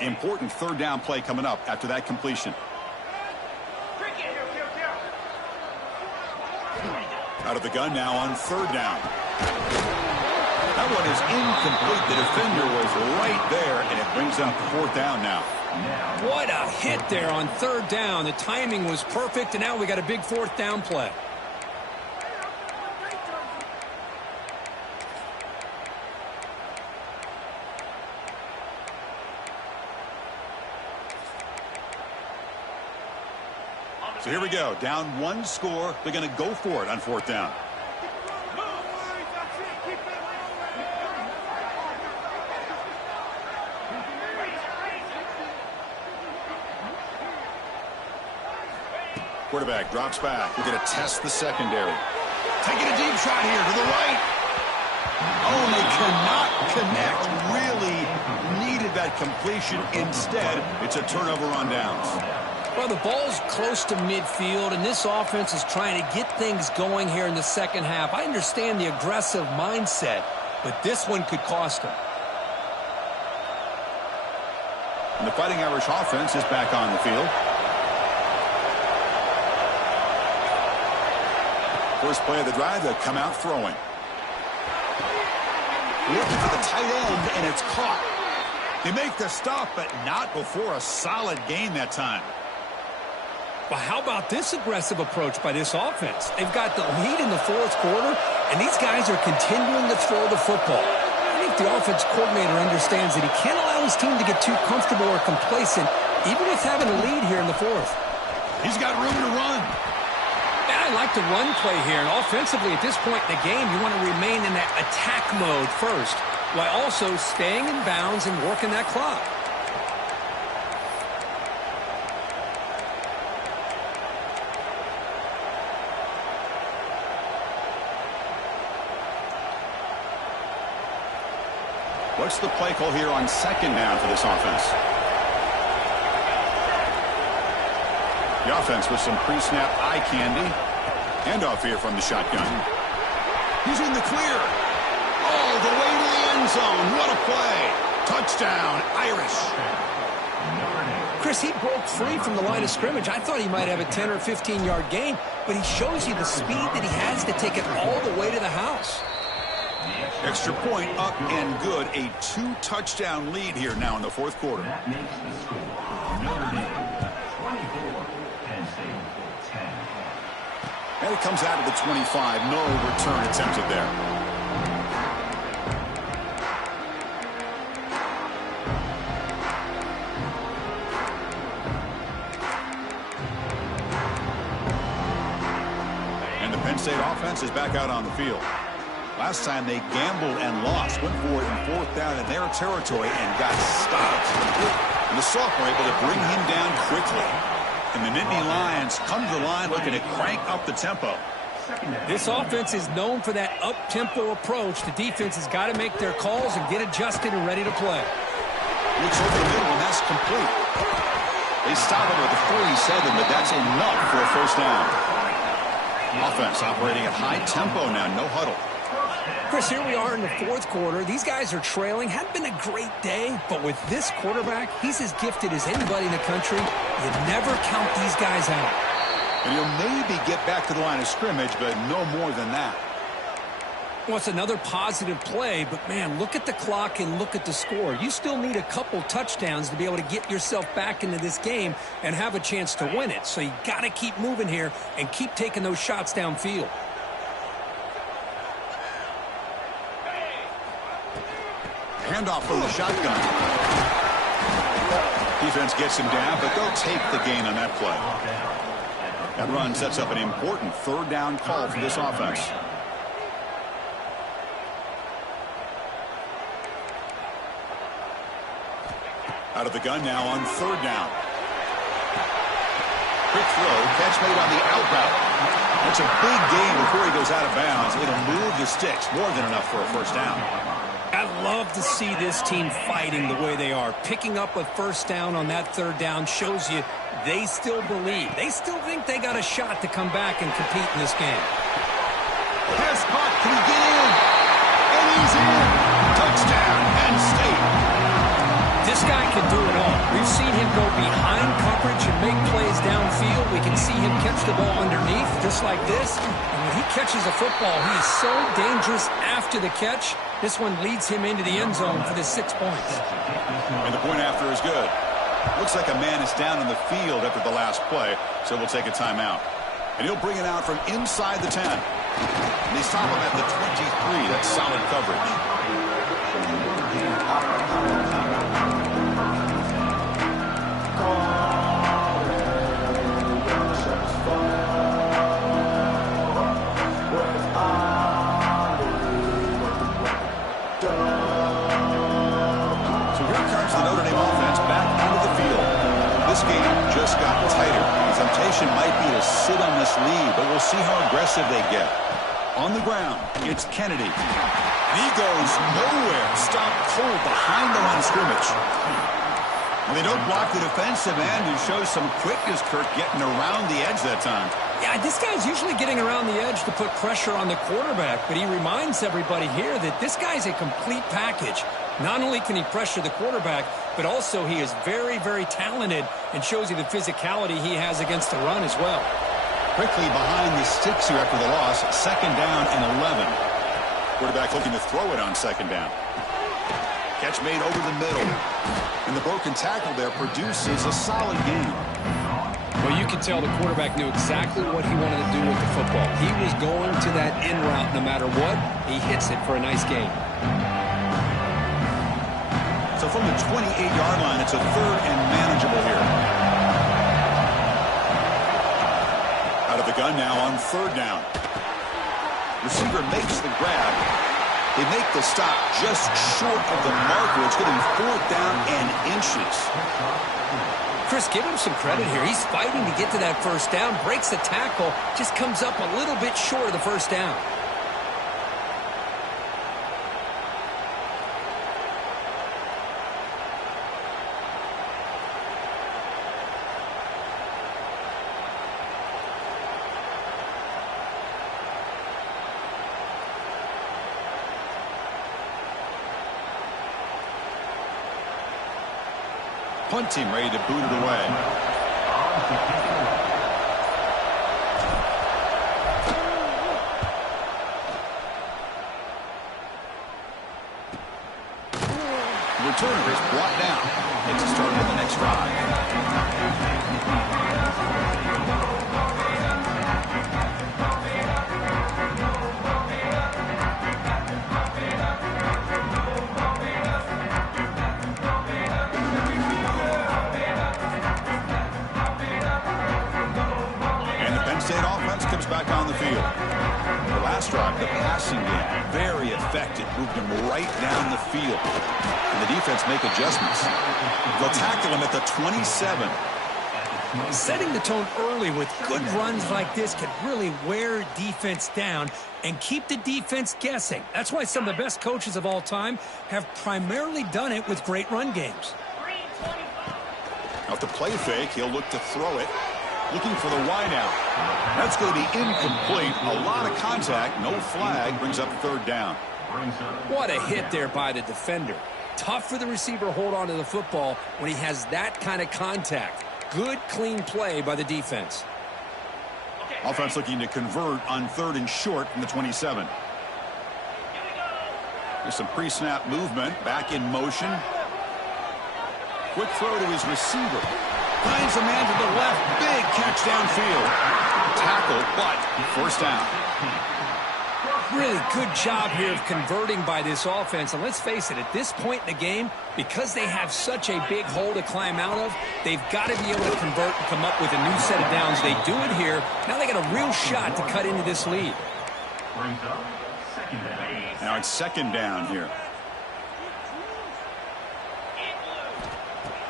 Important third down play coming up after that completion. Out of the gun now on third down. That one is incomplete. The defender was right there, and it brings up fourth down now. What a hit there on third down. The timing was perfect, and now we got a big fourth down play. So here we go. Down one score. They're going to go for it on fourth down. Quarterback drops back. We're going to test the secondary. Taking a deep shot here to the right. Oh, and they cannot connect. Really needed that completion. Instead, it's a turnover on downs. Well, the ball's close to midfield, and this offense is trying to get things going here in the second half. I understand the aggressive mindset, but this one could cost them. And the Fighting Irish offense is back on the field. First play of the drive, they'll come out throwing. Looking for the tight end, and it's caught. They make the stop, but not before a solid gain that time. Well, how about this aggressive approach by this offense? They've got the lead in the fourth quarter, and these guys are continuing to throw the football. I think the offense coordinator understands that he can't allow his team to get too comfortable or complacent, even with having a lead here in the fourth. He's got room to run. I like the run play here, and offensively at this point in the game, you want to remain in that attack mode first, while also staying in bounds and working that clock. What's the play call here on second down for this offense? The offense with some pre-snap eye candy. Handoff here from the shotgun. He's in the clear. All the way to the end zone. What a play. Touchdown, Irish. Chris, he broke free from the line of scrimmage. I thought he might have a 10 or 15-yard gain, but he shows you the speed that he has to take it all the way to the house. Extra point up and good. A 2-touchdown lead here now in the fourth quarter. That makes the score Notre Dame 24, Penn State 10. And it comes out of the 25. No return attempted there. And the Penn State offense is back out on the field. Last time they gambled and lost, went for it in fourth down in their territory and got stopped. And the sophomore able to bring him down quickly. And the Nittany Lions come to the line looking to crank up the tempo. This offense is known for that up-tempo approach. The defense has got to make their calls and get adjusted and ready to play. Looks over the middle, and that's complete. They stop it with a 47, but that's enough for a first down. Offense operating at high tempo now, no huddle. Chris, here we are in the fourth quarter. These guys are trailing. Hadn't been a great day, but with this quarterback, he's as gifted as anybody in the country. You never count these guys out. And he'll maybe get back to the line of scrimmage, but no more than that. Well, it's another positive play, but, man, look at the clock and look at the score. You still need a couple touchdowns to be able to get yourself back into this game and have a chance to win it. So you got to keep moving here and keep taking those shots downfield. Handoff from the shotgun. Defense gets him down, but they'll take the gain on that play. That run sets up an important third down call for this offense. Out of the gun now on third down. Quick throw, catch made on the out route. That's a big gain before he goes out of bounds. It'll move the sticks, more than enough for a first down. I love to see this team fighting the way they are. Picking up a first down on that third down shows you they still believe. They still think they got a shot to come back and compete in this game. Pass caught. Can he get in? And he's in. Touchdown, Penn State. This guy can do it all. We've seen him go behind coverage and make plays downfield. We can see him catch the ball underneath just like this. And when he catches a football, he is so dangerous after the catch. This one leads him into the end zone for the 6 points. And the point after is good. Looks like a man is down in the field after the last play, so we'll take a timeout. And he'll bring it out from inside the 10. And they stop him at the 23. That's solid coverage. This game just got tighter. The temptation might be to sit on this lead, but we'll see how aggressive they get. On the ground, it's Kennedy. And he goes nowhere. Stopped cold behind the line of scrimmage. Well, they don't block the defensive end, who shows some quickness, Kirk, getting around the edge that time. Yeah, this guy's usually getting around the edge to put pressure on the quarterback, but he reminds everybody here that this guy's a complete package. Not only can he pressure the quarterback, but also he is very, very talented and shows you the physicality he has against the run as well. Quickly behind the sticks here after the loss. 2nd down and 11. Quarterback looking to throw it on 2nd down. Catch made over the middle. And the broken tackle there produces a solid game. Well, you can tell the quarterback knew exactly what he wanted to do with the football. He was going to that in route no matter what. He hits it for a nice gain. So from the 28-yard line, it's a 3rd and manageable here. Out of the gun now on 3rd down. Receiver makes the grab. They make the stop just short of the marker. It's going to be 4th down and inches. Chris, give him some credit here. He's fighting to get to that 1st down, breaks the tackle, just comes up a little bit short of the 1st down. Punt team ready to boot it away. The returner is brought down. It's a start on the next drive. Back on the field. The last drive, the passing game, very effective. Moved him right down the field. And the defense make adjustments. They'll tackle him at the 27. Setting the tone early with good runs like this can really wear defense down and keep the defense guessing. That's why some of the best coaches of all time have primarily done it with great run games. Now with the play fake, he'll look to throw it. Looking for the wideout. That's going to be incomplete. A lot of contact. No flag. Brings up 3rd down. What a hit there by the defender. Tough for the receiver to hold on to the football when he has that kind of contact. Good, clean play by the defense. Offense looking to convert on 3rd and short from the 27. There's some pre-snap movement. Back in motion. Quick throw to his receiver. Finds a man to the left. Big catch downfield. Tackle, but 1st down. Really good job here of converting by this offense. And let's face it, at this point in the game, because they have such a big hole to climb out of, they've got to be able to convert and come up with a new set of downs. They do it here. Now they got a real shot to cut into this lead. Now it's 2nd down here.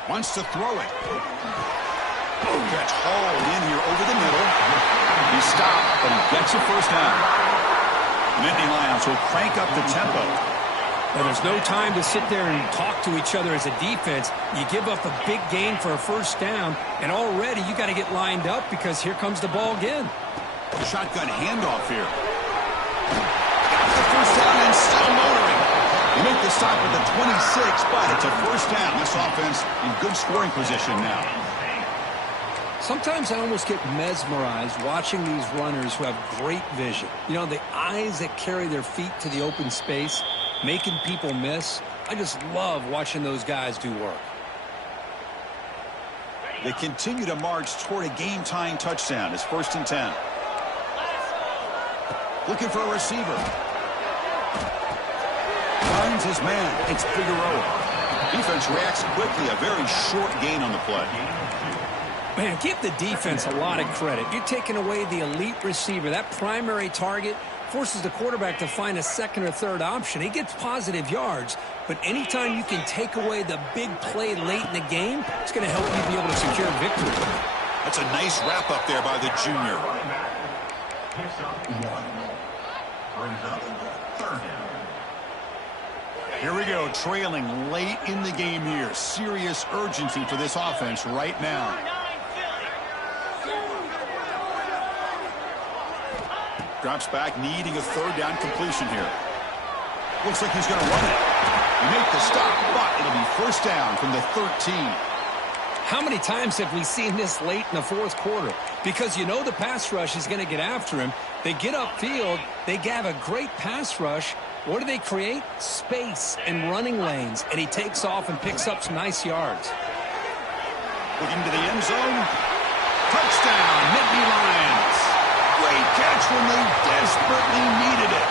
Wants to throw it. Catch hauled in here over the middle. He stopped, but he gets a 1st down. Nittany Lions will crank up the tempo. Well, there's no time to sit there and talk to each other as a defense. You give up a big gain for a 1st down, and already you got to get lined up because here comes the ball again. Shotgun handoff here. Got the 1st down and still motoring. They make the stop at the 26, but it's a 1st down. This offense in good scoring position now. Sometimes I almost get mesmerized watching these runners who have great vision. You know, the eyes that carry their feet to the open space, making people miss. I just love watching those guys do work. They continue to march toward a game-tying touchdown. It's 1st and 10. Looking for a receiver. Finds his man. It's Figueroa. Defense reacts quickly. A very short gain on the play. Man, give the defense a lot of credit. You're taking away the elite receiver. That primary target forces the quarterback to find a 2nd or 3rd option. He gets positive yards, but anytime you can take away the big play late in the game, it's going to help you be able to secure victory. That's a nice wrap-up there by the junior. Picks up 1. Brings up 3rd down. Here we go, trailing late in the game here. Serious urgency for this offense right now. Drops back, needing a 3rd down completion here. Looks like he's going to run it. He make the stop, but it'll be 1st down from the 13. How many times have we seen this late in the 4th quarter? Because you know the pass rush is going to get after him. They get upfield. They have a great pass rush. What do they create? Space and running lanes. And he takes off and picks up some nice yards. Looking to the end zone. Touchdown, Nittany Lions. Great catch when they desperately needed it.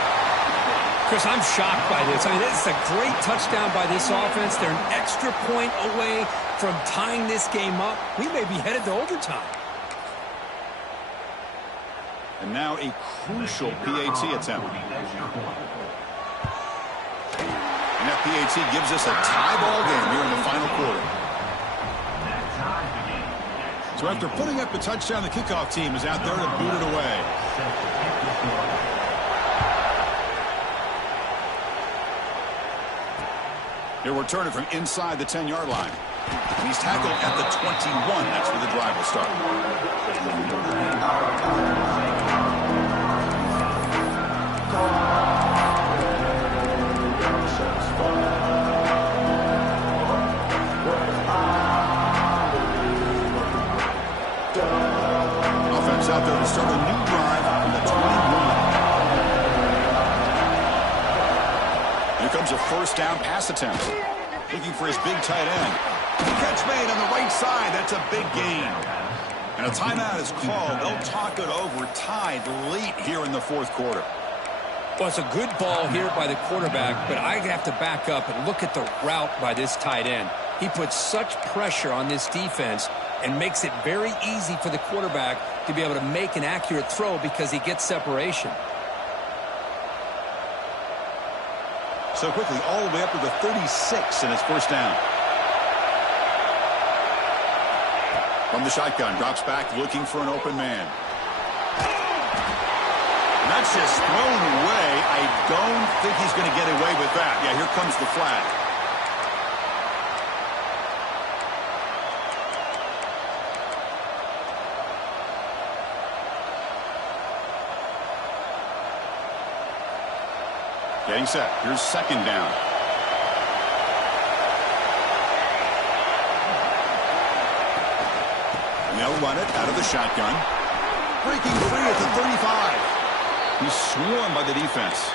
Chris, I'm shocked by this. I mean, it's a great touchdown by this offense. They're an extra point away from tying this game up. We may be headed to overtime. And now a crucial PAT attempt. And that PAT gives us a tie ball game here in the final quarter. So after putting up the touchdown, the kickoff team is out there to boot it away. Here we're turning from inside the 10-yard line. He's tackled at the 21. That's where the drive will start. Offense out there to start a new drive from the 21. Here comes a 1st down pass attempt. Looking for his big tight end. Catch made on the right side. That's a big gain. And a timeout is called. They'll talk it over. Tied late here in the 4th quarter. Well, it's a good ball here by the quarterback, but I have to back up and look at the route by this tight end. He puts such pressure on this defense and makes it very easy for the quarterback to be able to make an accurate throw because he gets separation. So quickly, all the way up to the 36, and it's 1st down. From the shotgun, drops back, looking for an open man. And that's just thrown away. I don't think he's going to get away with that. Yeah, here comes the flag. Getting set. Here's 2nd down. And they'll run it out of the shotgun. Breaking free at the 35. He's swarmed by the defense.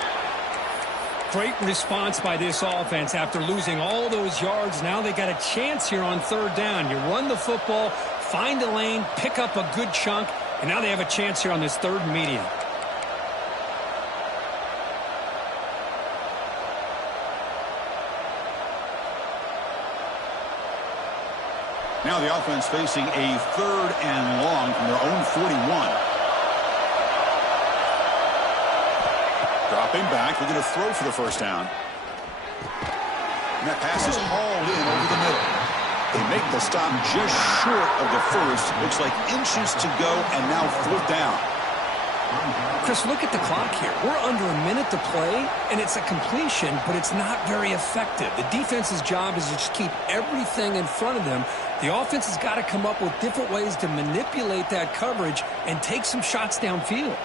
Great response by this offense after losing all those yards. Now they got a chance here on 3rd down. You run the football, find a lane, pick up a good chunk, and now they have a chance here on this 3rd and medium. Now the offense facing a 3rd and long from their own 41. Dropping back, looking to throw for the 1st down. And that pass is hauled in over the middle. They make the stop just short of the 1st. Looks like inches to go, and now 4th down. Chris, look at the clock here. We're under a minute to play, and it's a completion, but it's not very effective. The defense's job is to just keep everything in front of them. The offense has got to come up with different ways to manipulate that coverage and take some shots downfield.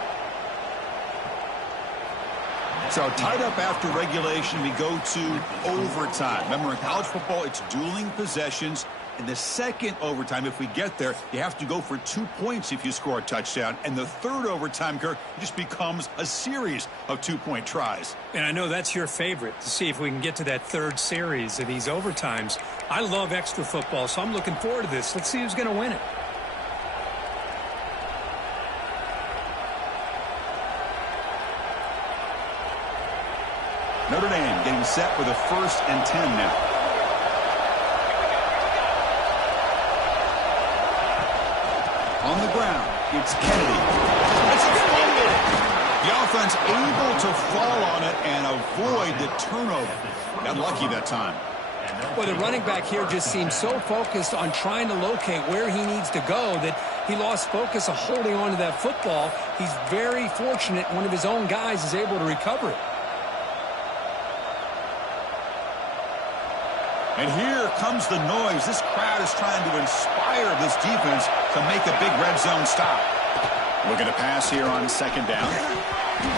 So tied up after regulation, we go to overtime. Remember, in college football, it's dueling possessions. In the 2nd overtime, if we get there, you have to go for 2 points if you score a touchdown. And the 3rd overtime, Kirk, just becomes a series of 2-point tries. And I know that's your favorite, to see if we can get to that 3rd series of these overtimes. I love extra football, so I'm looking forward to this. Let's see who's going to win it. Notre Dame getting set with a 1st and 10 now. On the ground, it's Kennedy. It's a fumble. The offense able to fall on it and avoid the turnover. Got lucky that time. Well, the running back here just seems so focused on trying to locate where he needs to go that he lost focus of holding on to that football. He's very fortunate one of his own guys is able to recover it. And here comes the noise. This crowd is trying to inspire this defense to make a big red zone stop. Looking to pass here on second down.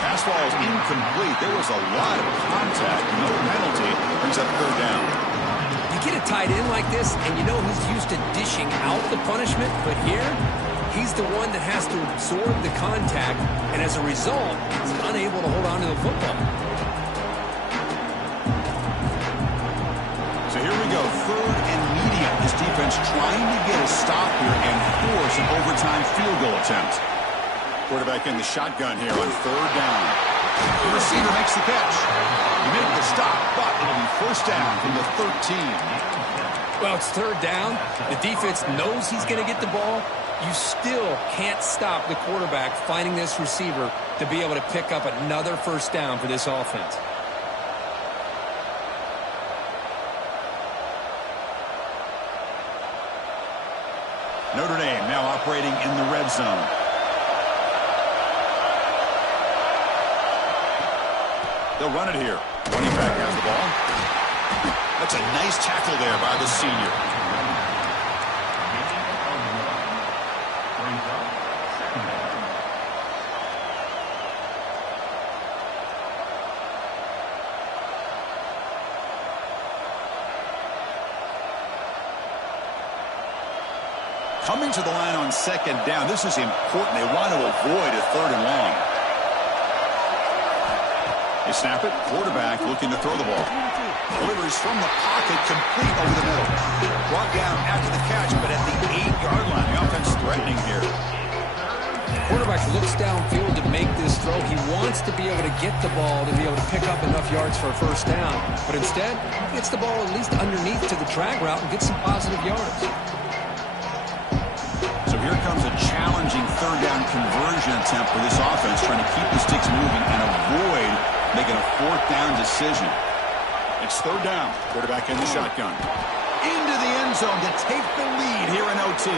Pass ball is incomplete. There was a lot of contact. No penalty. Brings up third down. You get a tight end like this, and you know he's used to dishing out the punishment, but here, he's the one that has to absorb the contact, and as a result, he's unable to hold on to the football. So here we go, third and medium. This defense trying to get a stop here and force an overtime field goal attempt. Quarterback in the shotgun here on third down. The receiver makes the catch. He made the stop, but it'll be first down from the 13. Well, it's third down. The defense knows he's going to get the ball. You still can't stop the quarterback finding this receiver to be able to pick up another first down for this offense. Notre Dame now operating in the red zone. They'll run it here. Running back has the ball. That's a nice tackle there by the senior. Coming to the line on second down. This is important. They want to avoid a third and long. They snap it. Quarterback looking to throw the ball. Delivers from the pocket, complete over the middle. Brought down after the catch, but at the 8-yard line. The offense threatening here. Quarterback looks downfield to make this throw. He wants to be able to get the ball to be able to pick up enough yards for a first down. But instead, he gets the ball at least underneath to the drag route and gets some positive yards. So here comes a challenging third down conversion attempt for this offense, trying to keep the sticks moving and avoid making a fourth down decision. It's third down. Quarterback in the shotgun. Into the end zone to take the lead here in OT.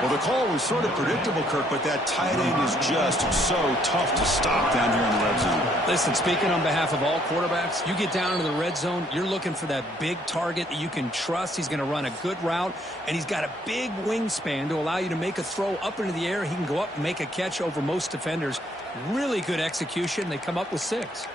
Well, the call was sort of predictable, Kirk, but that tight end is just so tough to stop down here in the red zone. Listen, speaking on behalf of all quarterbacks, you get down into the red zone, you're looking for that big target that you can trust. He's going to run a good route, and he's got a big wingspan to allow you to make a throw up into the air. He can go up and make a catch over most defenders. Really good execution. They come up with 6.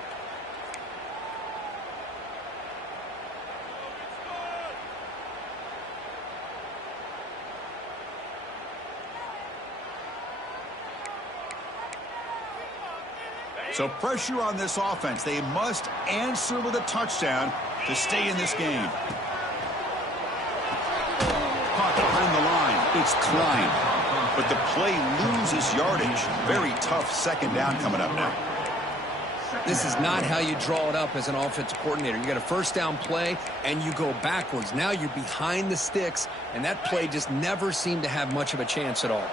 So pressure on this offense. They must answer with a touchdown to stay in this game. Caught behind the line. It's Klein. But the play loses yardage. Very tough second down coming up now. This is not how you draw it up as an offensive coordinator. You got a first down play, and you go backwards. Now you're behind the sticks, and that play just never seemed to have much of a chance at all.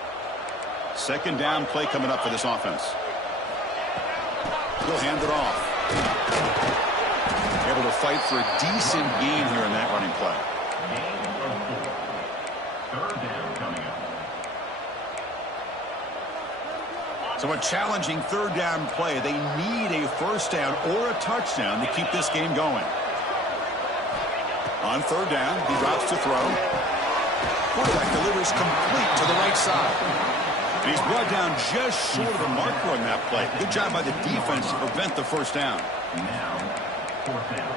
Second down play coming up for this offense. He'll hand it off. Able to fight for a decent gain here in that running play. Third down coming up. So a challenging third down play. They need a first down or a touchdown to keep this game going. On third down, he drops to throw. Quarterback delivers complete to the right side. And he's brought down just short of the marker on that play. Good job by the defense to prevent the first down. Now, fourth down.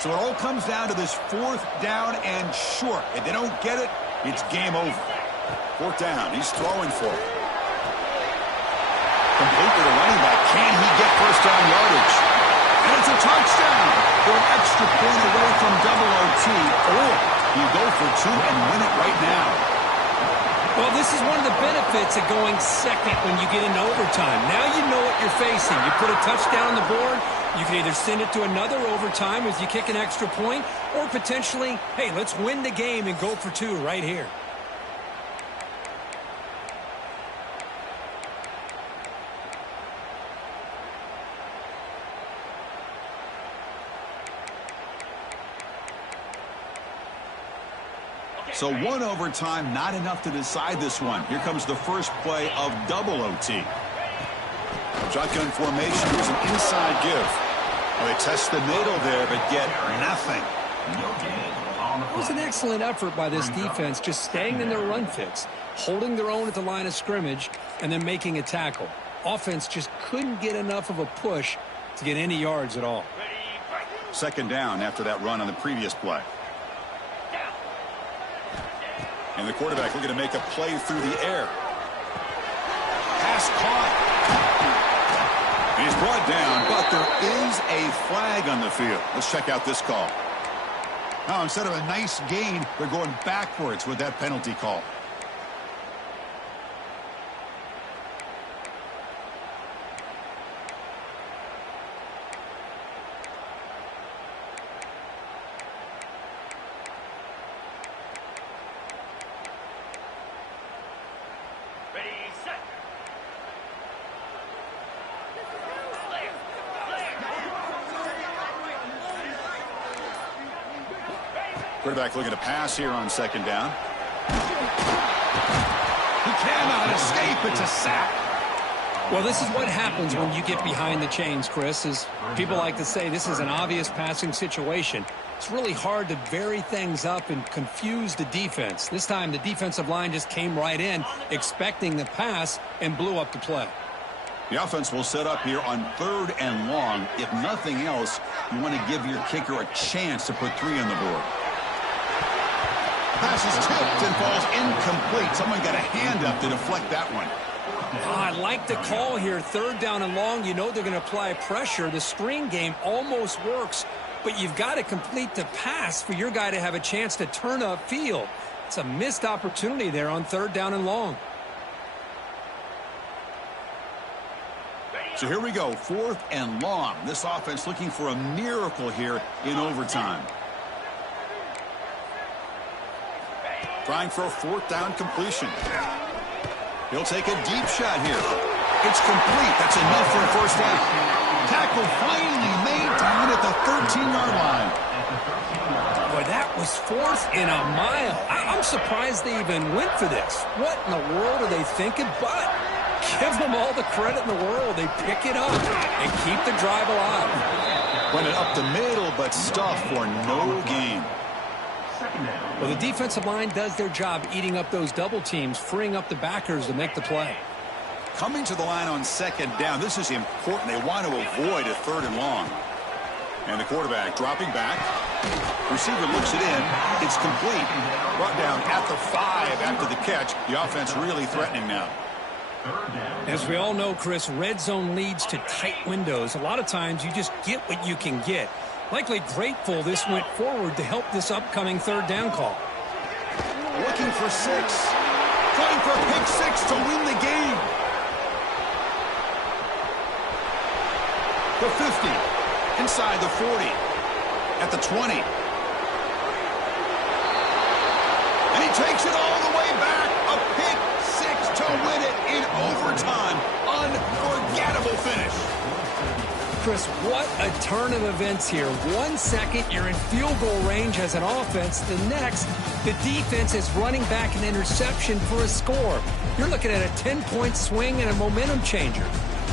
So it all comes down to this fourth down and short. If they don't get it, it's game over. Fourth down, he's throwing for it. Complete with a running back. Can he get first down yardage? And it's a touchdown. For an extra point away from double OT. Or you go for 2 and win it right now. Well, this is one of the benefits of going second when you get into overtime. Now you know what you're facing. You put a touchdown on the board, you can either send it to another overtime as you kick an extra point, or potentially, hey, let's win the game and go for 2 right here. So one overtime, not enough to decide this one. Here comes the first play of double OT. Shotgun formation. Here's an inside give. Well, they test the middle there, but get nothing. It was an excellent effort by this defense, just staying in their run fix, holding their own at the line of scrimmage, and then making a tackle. Offense just couldn't get enough of a push to get any yards at all. Second down after that run on the previous play. And the quarterback looking to make a play through the air. Pass caught. He's brought down, but there is a flag on the field. Let's check out this call. Now, instead of a nice gain, they're going backwards with that penalty call. Quarterback looking to pass here on second down. He cannot escape. It's a sack. Well, this is what happens when you get behind the chains, Chris. As people like to say, this is an obvious passing situation. It's really hard to vary things up and confuse the defense. This time, the defensive line just came right in, expecting the pass, and blew up the play. The offense will set up here on 3rd and long. If nothing else, you want to give your kicker a chance to put 3 on the board. Pass is tipped and falls incomplete. Someone got a hand up to deflect that one. I like the call here. 3rd down and long. You know they're going to apply pressure. The screen game almost works, but you've got to complete the pass for your guy to have a chance to turn upfield. It's a missed opportunity there on 3rd down and long. So here we go, 4th and long. This offense looking for a miracle here in overtime. Trying for a 4th down completion. He'll take a deep shot here. It's complete. That's enough for a 1st down. Tackle finally made down at the 13-yard line. Boy, that was 4th and a mile. I'm surprised they even went for this. What in the world are they thinking? But give them all the credit in the world. They pick it up and keep the drive alive. Went it up the middle, but stuffed for no gain. Well, the defensive line does their job eating up those double teams, freeing up the backers to make the play. Coming to the line on 2nd down, this is important. They want to avoid a 3rd and long. And the quarterback dropping back. Receiver looks it in. It's complete. Brought down at the 5 after the catch. The offense really threatening now. As we all know, Chris, red zone leads to tight windows. A lot of times you just get what you can get. Likely grateful this went forward to help this upcoming 3rd down call. Looking for 6. Trying for a pick 6 to win the game. The 50. Inside the 40. At the 20. And he takes it all the way back. A pick 6 to win it in overtime. Unforgettable finish. Chris, what a turn of events here. 1 second, you're in field goal range as an offense. The next, the defense is running back an interception for a score. You're looking at a 10-point swing and a momentum changer.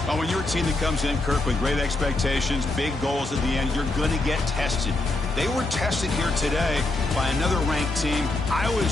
Well, when you're a team that comes in, Kirk, with great expectations, big goals at the end, you're going to get tested. They were tested here today by another ranked team. I was